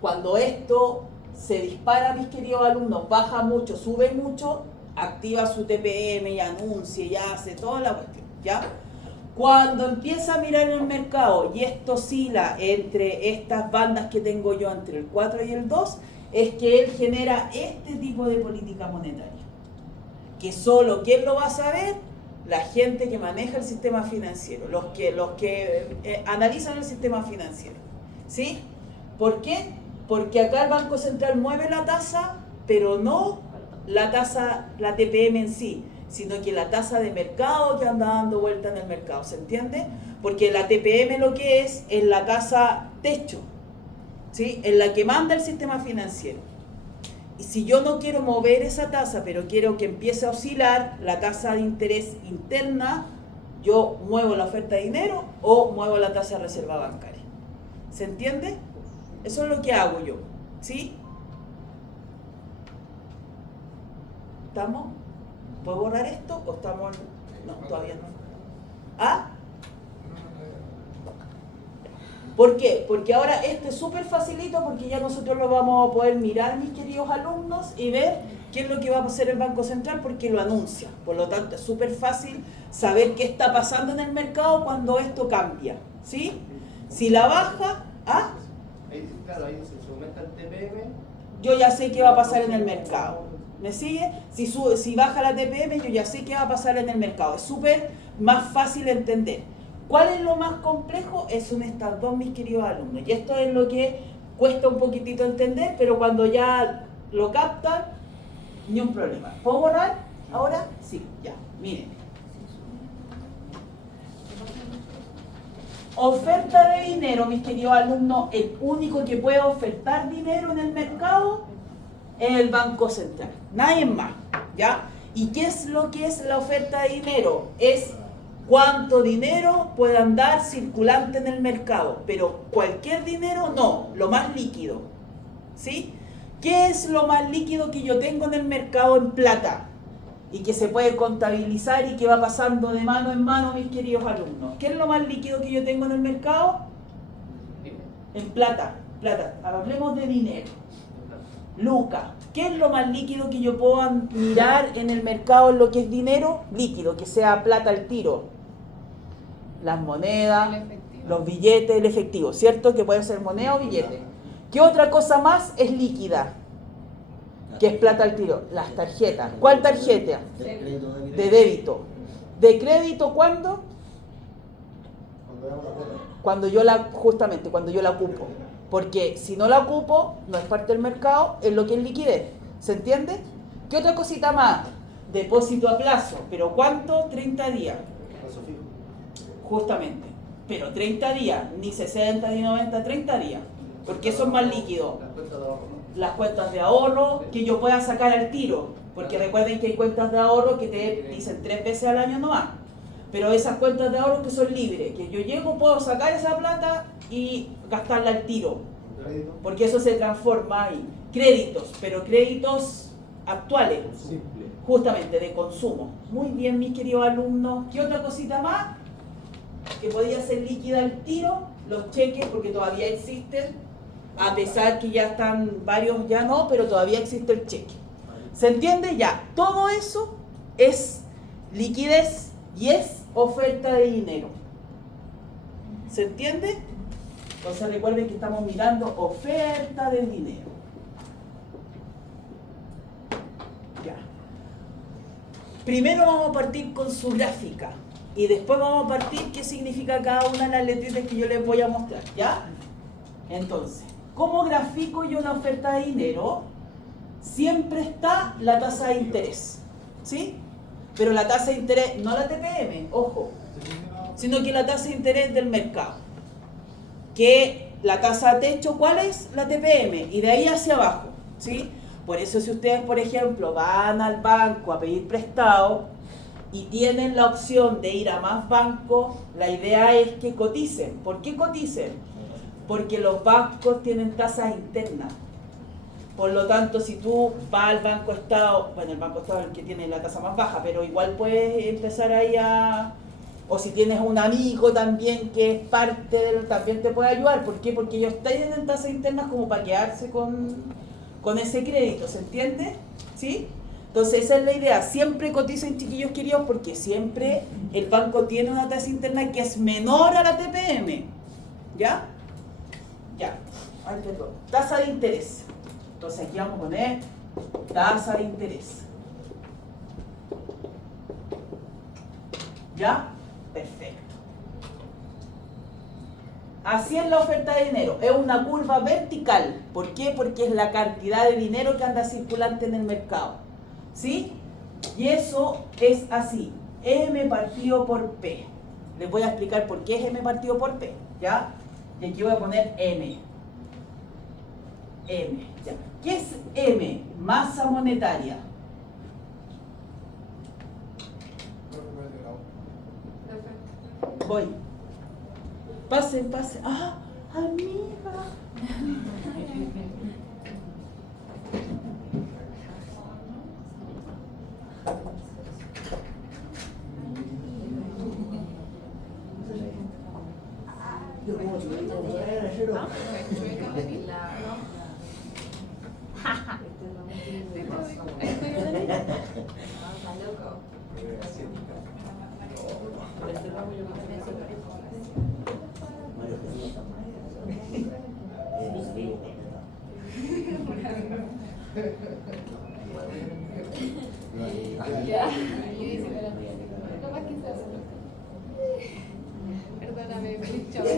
cuando esto se dispara, mis queridos alumnos, baja mucho, sube mucho, activa su TPM y anuncia y hace toda la cuestión, ¿ya? Cuando empieza a mirar el mercado y esto oscila entre estas bandas que tengo yo, entre el 4 y el 2, es que él genera este tipo de política monetaria. Que solo, ¿quién lo va a saber? La gente que maneja el sistema financiero, los que analizan el sistema financiero. ¿Sí? ¿Por qué? Porque acá el Banco Central mueve la tasa, pero no la tasa, la TPM en sí, sino que la tasa de mercado que anda dando vuelta en el mercado. ¿Se entiende? Porque la TPM lo que es la tasa techo, ¿sí? En la que manda el sistema financiero. Y si yo no quiero mover esa tasa, pero quiero que empiece a oscilar la tasa de interés interna, yo muevo la oferta de dinero o muevo la tasa de reserva bancaria. ¿Se entiende? Eso es lo que hago yo. ¿Sí? ¿Estamos? ¿Puedo borrar esto o estamos...? No, todavía no. ¿Ah? ¿Por qué? Porque ahora este es súper facilito porque ya nosotros lo vamos a poder mirar, mis queridos alumnos, y ver qué es lo que va a hacer el Banco Central porque lo anuncia. Por lo tanto, es súper fácil saber qué está pasando en el mercado cuando esto cambia. ¿Sí? Si la baja, ¿ah? Claro, ahí se aumenta el TPM. Yo ya sé qué va a pasar en el mercado. ¿Me sigue? Si baja la TPM, yo ya sé qué va a pasar en el mercado. Es súper más fácil de entender. ¿Cuál es lo más complejo? Son estas dos, mis queridos alumnos. Y esto es lo que cuesta un poquitito entender, pero cuando ya lo captan, ni un problema. ¿Puedo borrar ahora? Sí, ya. Miren. Oferta de dinero, mis queridos alumnos. El único que puede ofertar dinero en el mercado es el Banco Central. Nadie más, ¿ya? ¿Y qué es lo que es la oferta de dinero? Es cuánto dinero puede andar circulante en el mercado, pero cualquier dinero no, lo más líquido. ¿Sí? ¿Qué es lo más líquido que yo tengo en el mercado en plata? Y que se puede contabilizar y que va pasando de mano en mano, mis queridos alumnos. ¿Qué es lo más líquido que yo tengo en el mercado? En plata, plata. Hablemos de dinero. Lucas. ¿Qué es lo más líquido que yo puedo mirar en el mercado en lo que es dinero? Líquido, que sea plata al tiro. Las monedas, los billetes, el efectivo, ¿cierto? Que puede ser moneda o billete. ¿Qué otra cosa más es líquida? Que es plata al tiro. Las tarjetas. ¿Cuál tarjeta? De débito. ¿De crédito cuándo? Cuando yo la ocupo. Porque si no la ocupo, no es parte del mercado, es lo que es liquidez. ¿Se entiende? ¿Qué otra cosita más? Depósito a plazo. ¿Pero cuánto? 30 días. Justamente. Pero 30 días, ni 60, ni 90, 30 días. Porque eso es más líquido. Las cuentas de ahorro que yo pueda sacar al tiro. Porque recuerden que hay cuentas de ahorro que te dicen 3 veces al año nomás. Pero esas cuentas de ahorro que son libres, que yo llego, puedo sacar esa plata y gastarla al tiro. Crédito. porque eso se transforma en créditos, pero créditos actuales, Simple. justamente de consumo. Muy bien, mis queridos alumnos. ¿Qué otra cosita más? Que podía ser líquida al tiro, los cheques, porque todavía existen, a pesar que ya están varios, ya no, pero todavía existe el cheque. ¿Se entiende? Ya, todo eso es liquidez y es oferta de dinero. ¿Se entiende? Entonces recuerden que estamos mirando oferta de dinero. Ya. Primero vamos a partir con su gráfica y después vamos a partir qué significa cada una de las letritas que yo les voy a mostrar, ¿ya? Entonces, ¿cómo grafico yo una oferta de dinero? Siempre está la tasa de interés, ¿sí? Pero la tasa de interés, no la TPM, ojo, sino que la tasa de interés del mercado. Que la tasa de techo, ¿cuál es? La TPM, y de ahí hacia abajo, ¿sí? Por eso si ustedes, por ejemplo, van al banco a pedir prestado y tienen la opción de ir a más bancos, la idea es que coticen. ¿Por qué coticen? Porque los bancos tienen tasas internas. Por lo tanto, si tú vas al Banco Estado, bueno, el Banco Estado es el que tiene la tasa más baja, pero igual puedes empezar ahí a... O si tienes un amigo también que es parte del... también te puede ayudar. ¿Por qué? Porque ellos tienen tasas internas como para quedarse con ese crédito, ¿se entiende? ¿Sí? Entonces esa es la idea. Siempre coticen, chiquillos queridos, porque siempre el banco tiene una tasa interna que es menor a la TPM. ¿Ya? Ya. Ay, perdón. Tasa de interés. Entonces aquí vamos a poner tasa de interés. ¿Ya? Perfecto. Así es la oferta de dinero. Es una curva vertical. ¿Por qué? Porque es la cantidad de dinero que anda circulante en el mercado. ¿Sí? Y eso es así. M partido por P. Les voy a explicar por qué es M partido por P. ¿Ya? Y aquí voy a poner M. M. ¿Ya? ¿Qué es M? Masa monetaria. Voy. Pasen, pasen. ¡Ah! ¡Amiga! Perdóname, feliz chavo.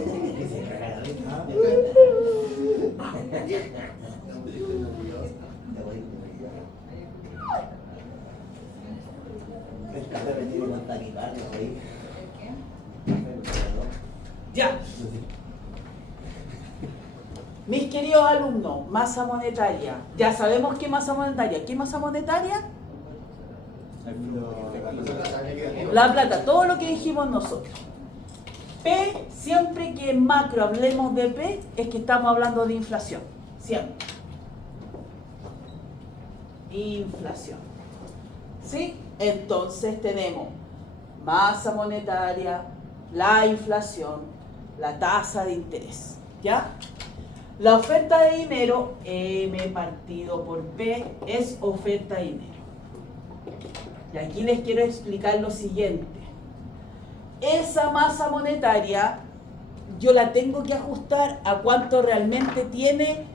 Ya. Mis queridos alumnos, masa monetaria. Ya sabemos qué masa monetaria. ¿Qué masa monetaria? La plata, todo lo que dijimos nosotros. P, siempre que en macro hablemos de P, es que estamos hablando de inflación. Siempre. Inflación. ¿Sí? Entonces tenemos masa monetaria, la inflación, la tasa de interés. ¿Ya? La oferta de dinero, M partido por P, es oferta de dinero. Y aquí les quiero explicar lo siguiente. Esa masa monetaria yo la tengo que ajustar a cuánto realmente tiene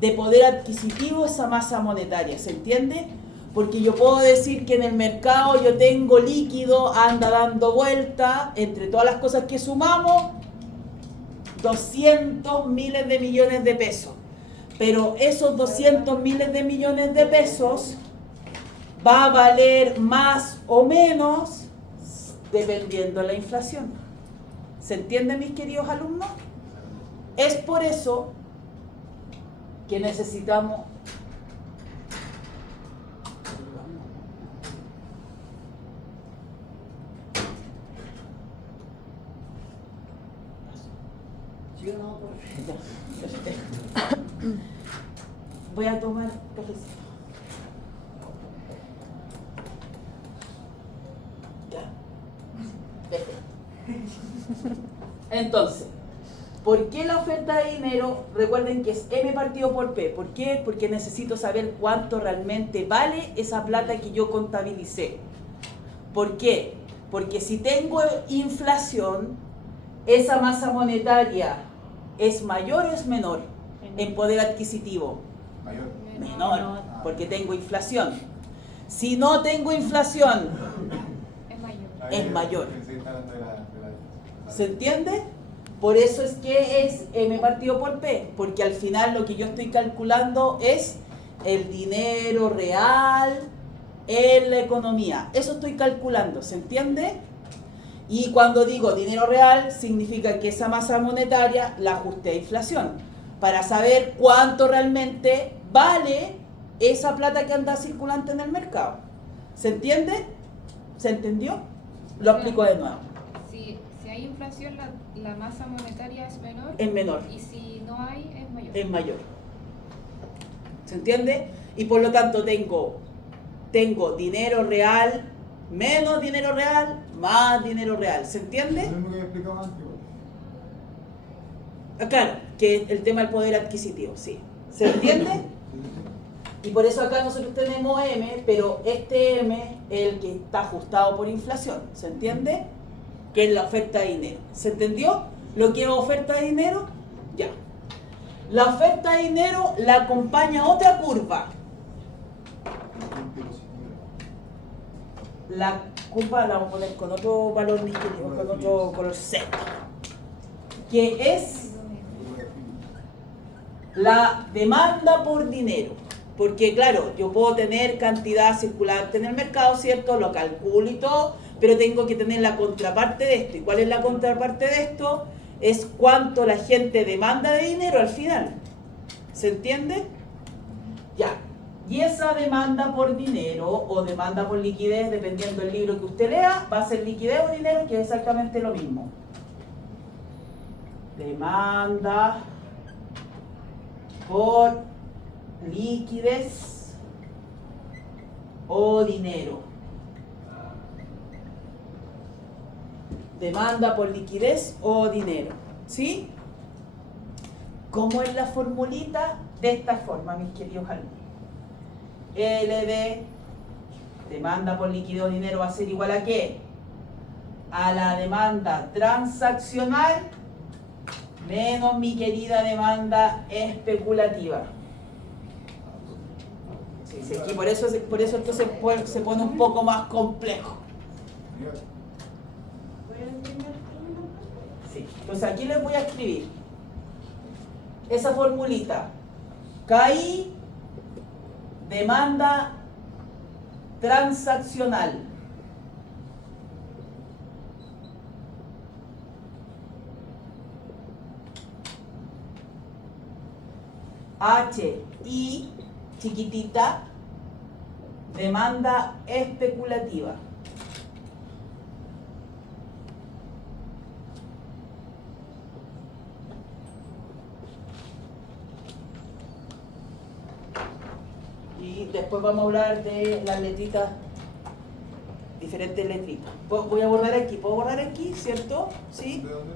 de poder adquisitivo esa masa monetaria, ¿se entiende? Porque yo puedo decir que en el mercado yo tengo líquido, anda dando vuelta, entre todas las cosas que sumamos, 200 miles de millones de pesos. Pero esos 200 miles de millones de pesos va a valer más o menos dependiendo de la inflación. ¿Se entiende, mis queridos alumnos? Es por eso que necesitamos Yo no, por Ya. Voy a tomar cafecito. Ya. Perfecto. Entonces, ¿por qué la oferta de dinero? Recuerden que es M partido por P. ¿Por qué? Porque necesito saber cuánto realmente vale esa plata que yo contabilicé. ¿Por qué? Porque si tengo inflación, esa masa monetaria ¿es mayor o es menor en poder adquisitivo? Mayor. Menor, porque tengo inflación. Si no tengo inflación, Es mayor. Es mayor. Pensé que estaba hablando de la- ¿se entiende? Por eso es que es M partido por P, porque al final lo que yo estoy calculando es el dinero real en la economía. Eso estoy calculando, ¿se entiende? Y cuando digo dinero real, significa que esa masa monetaria la ajusté a inflación, para saber cuánto realmente vale esa plata que anda circulante en el mercado. ¿Se entiende? ¿Se entendió? Lo explico de nuevo. Si hay inflación, la masa monetaria es menor. Es menor. Y si no hay, es mayor. Es mayor. ¿Se entiende? Y por lo tanto tengo dinero real menos dinero real más dinero real. ¿Se Lo entiende? mismo que había explicado antes. igual. Claro, que el tema del poder adquisitivo, sí. ¿Se entiende? Y por eso acá nosotros tenemos M, pero este M es el que está ajustado por inflación. ¿Se entiende? Que es la oferta de dinero. ¿Se entendió? ¿Lo que es oferta de dinero? Ya. La oferta de dinero la acompaña otra curva. La curva la vamos a poner con otro valor distintivo, con otro color Z. Que es la demanda por dinero. Porque claro, yo puedo tener cantidad circulante en el mercado, ¿cierto? Lo calculo y todo, pero tengo que tener la contraparte de esto. ¿Y cuál es la contraparte de esto? Es cuánto la gente demanda de dinero al final. ¿Se entiende? Ya. Y esa demanda por dinero o demanda por liquidez, dependiendo del libro que usted lea, va a ser liquidez o dinero, que es exactamente lo mismo. Demanda por liquidez o dinero. Demanda por liquidez o dinero. ¿Sí? ¿Cómo es la formulita? De esta forma, mis queridos alumnos. LD, demanda por liquidez o dinero, va a ser igual a ¿qué? A la demanda transaccional menos mi querida demanda especulativa. Sí, sí, aquí por eso entonces se pone un poco más complejo. Sí. Entonces aquí les voy a escribir esa formulita. KI, demanda transaccional. HI, chiquitita, demanda especulativa. Y después vamos a hablar de las letritas, diferentes letritas. Voy a borrar aquí, ¿puedo borrar aquí, cierto? ¿Sí? ¿De dónde?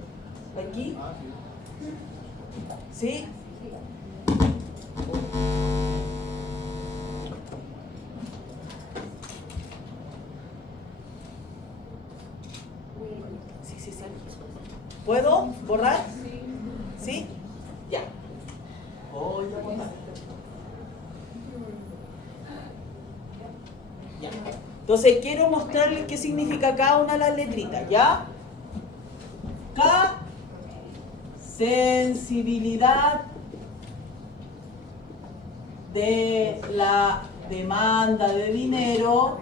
Aquí, Ah, sí. ¿sí? Sí, sí, sí. ¿Puedo borrar? ¿Sí? Ya. Voy a borrar. Ya. Entonces quiero mostrarles qué significa cada una de las letritas, ¿ya? K, sensibilidad de la demanda de dinero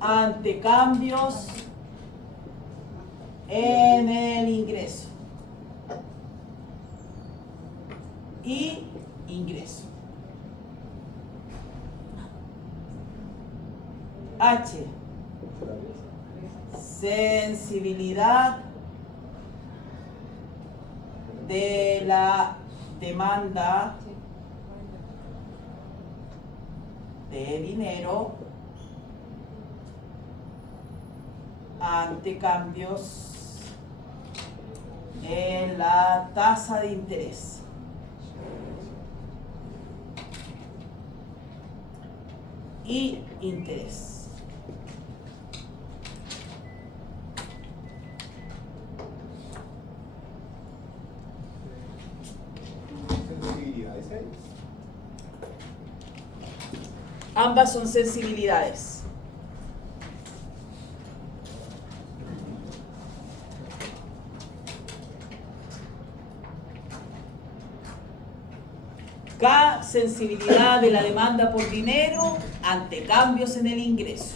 ante cambios en el ingreso y ingreso. H, sensibilidad de la demanda de dinero ante cambios en la tasa de interés. Y interés. Sensibilidades ahí. Ambas son sensibilidades. K, sensibilidad de la demanda por dinero ante cambios en el ingreso.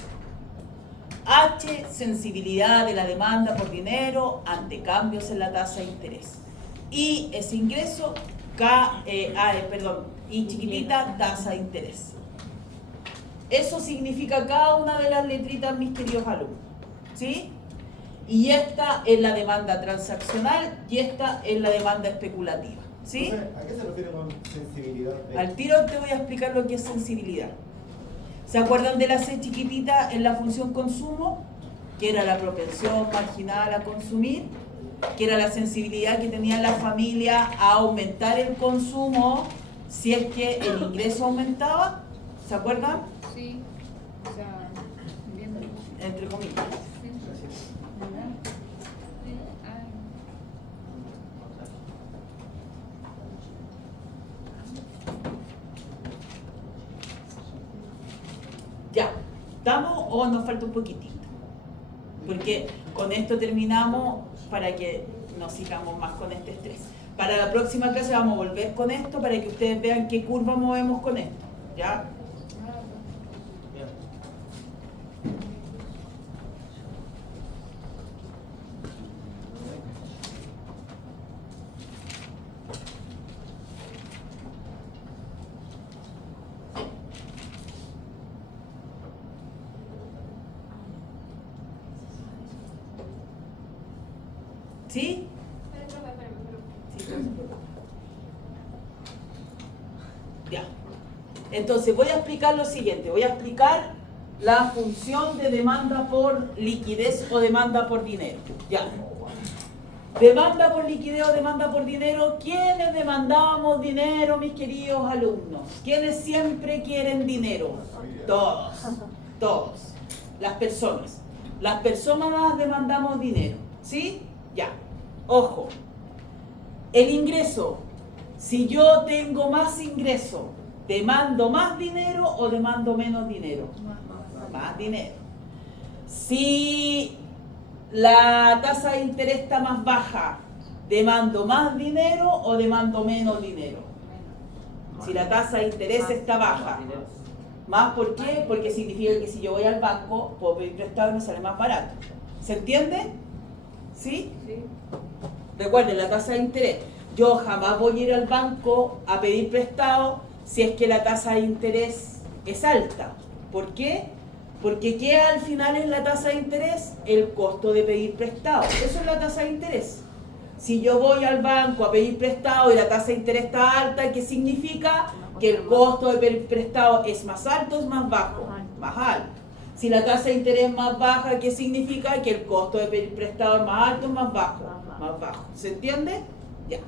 H, sensibilidad de la demanda por dinero ante cambios en la tasa de interés. I es ingreso, I chiquitita, tasa de interés. Eso significa cada una de las letritas, mis queridos alumnos. ¿Sí? Y esta es la demanda transaccional y esta es la demanda especulativa. ¿Sí? ¿A qué se refiere con sensibilidad? Al tiro te voy a explicar lo que es sensibilidad. ¿Se acuerdan de la C chiquitita en la función consumo? Que era la propensión marginal a consumir, que era la sensibilidad que tenía la familia a aumentar el consumo si es que el ingreso aumentaba. ¿Se acuerdan? Sí. O sea, viéndolo. Entre comillas. Ya, ¿estamos o nos falta un poquitito? Porque con esto terminamos para que no sigamos más con este estrés. Para la próxima clase vamos a volver con esto para que ustedes vean qué curva movemos con esto. ¿Ya? ¿Sí? Sí, ya. Entonces voy a explicar lo siguiente. Voy a explicar la función de demanda por liquidez o demanda por dinero. Ya. Demanda por liquidez o demanda por dinero. ¿Quiénes demandamos dinero, mis queridos alumnos? ¿Quiénes siempre quieren dinero? Todos. Todos. Las personas. Las personas demandamos dinero. ¿Sí? Ya. Ojo. El ingreso. Si yo tengo más ingreso, ¿demando más dinero o demando menos dinero? Más dinero. Si la tasa de interés está más baja, ¿demando más dinero o demando menos dinero? Si la tasa de interés está baja. ¿Más por qué? Porque significa que si yo voy al banco, puedo pedir prestado y me sale más barato. ¿Se entiende? ¿Sí? Sí. Recuerden, la tasa de interés. Yo jamás voy a ir al banco a pedir prestado si es que la tasa de interés es alta. ¿Por qué? Porque ¿qué al final es la tasa de interés? El costo de pedir prestado. Eso es la tasa de interés. Si yo voy al banco a pedir prestado y la tasa de interés está alta, ¿qué significa? Que el costo de pedir prestado es más alto o es más bajo. Más alto. Si la tasa de interés es más baja, ¿qué significa? Que el costo de pedir prestado es más alto o más bajo. Más bajo. ¿Se entiende? Ya.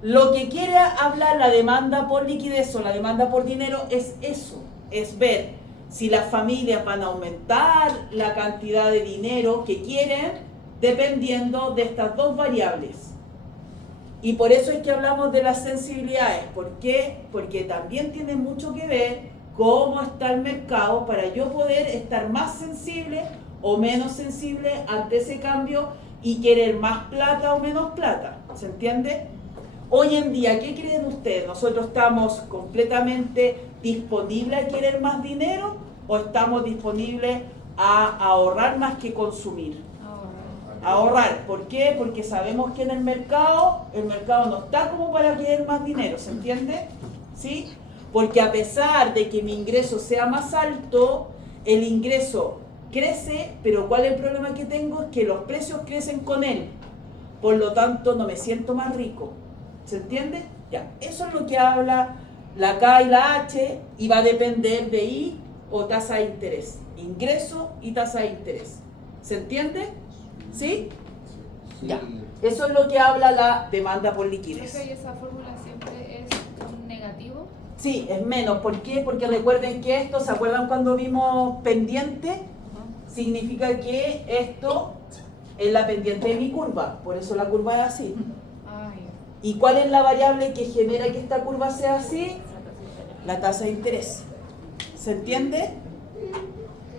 Lo que quiere hablar la demanda por liquidez o la demanda por dinero es eso. Es ver si las familias van a aumentar la cantidad de dinero que quieren dependiendo de estas dos variables. Y por eso es que hablamos de las sensibilidades. ¿Por qué? Porque también tiene mucho que ver cómo está el mercado para yo poder estar más sensible o menos sensible ante ese cambio y querer más plata o menos plata. ¿Se entiende? Hoy en día, ¿qué creen ustedes? ¿Nosotros estamos completamente disponibles a querer más dinero o estamos disponibles a ahorrar más que consumir? Ahorrar. ¿Por qué? Porque sabemos que en el mercado no está como para querer más dinero, ¿se entiende? ¿Sí? Porque a pesar de que mi ingreso sea más alto, el ingreso crece, pero ¿cuál es el problema que tengo? Es que los precios crecen con él. Por lo tanto, no me siento más rico. ¿Se entiende? Ya, eso es lo que habla la K y la H, y va a depender de I o tasa de interés. Ingreso y tasa de interés. ¿Se entiende? ¿Sí? Ya. Eso es lo que habla la demanda por liquidez. Profe, ¿y esa fórmula siempre es un negativo? Sí, es menos. ¿Por qué? Porque recuerden que esto, ¿se acuerdan cuando vimos pendiente? Significa que esto es la pendiente de mi curva. Por eso la curva es así. Ah, ya. ¿Y cuál es la variable que genera que esta curva sea así? La tasa de interés. ¿Se entiende?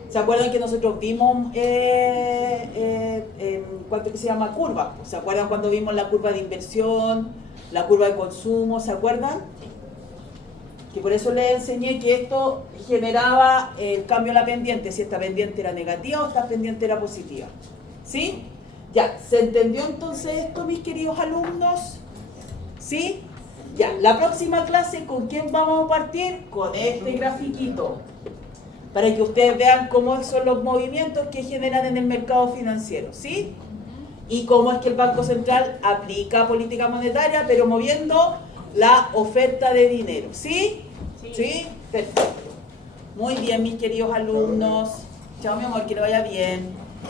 ¿Se acuerdan que nosotros vimos cuánto que se llama curva? ¿Se acuerdan cuando vimos la curva de inversión, la curva de consumo? ¿Se acuerdan? Que por eso les enseñé que esto generaba el cambio en la pendiente, si esta pendiente era negativa o esta pendiente era positiva. ¿Sí? Ya, ¿se entendió entonces esto, mis queridos alumnos? ¿Sí? Ya, la próxima clase, ¿con quién vamos a partir? Con este grafiquito, para que ustedes vean cómo son los movimientos que generan en el mercado financiero, ¿sí? Y cómo es que el Banco Central aplica política monetaria, pero moviendo la oferta de dinero, ¿sí? ¿Sí? Perfecto. Muy bien, mis queridos alumnos. Chao, mi amor, que le vaya bien.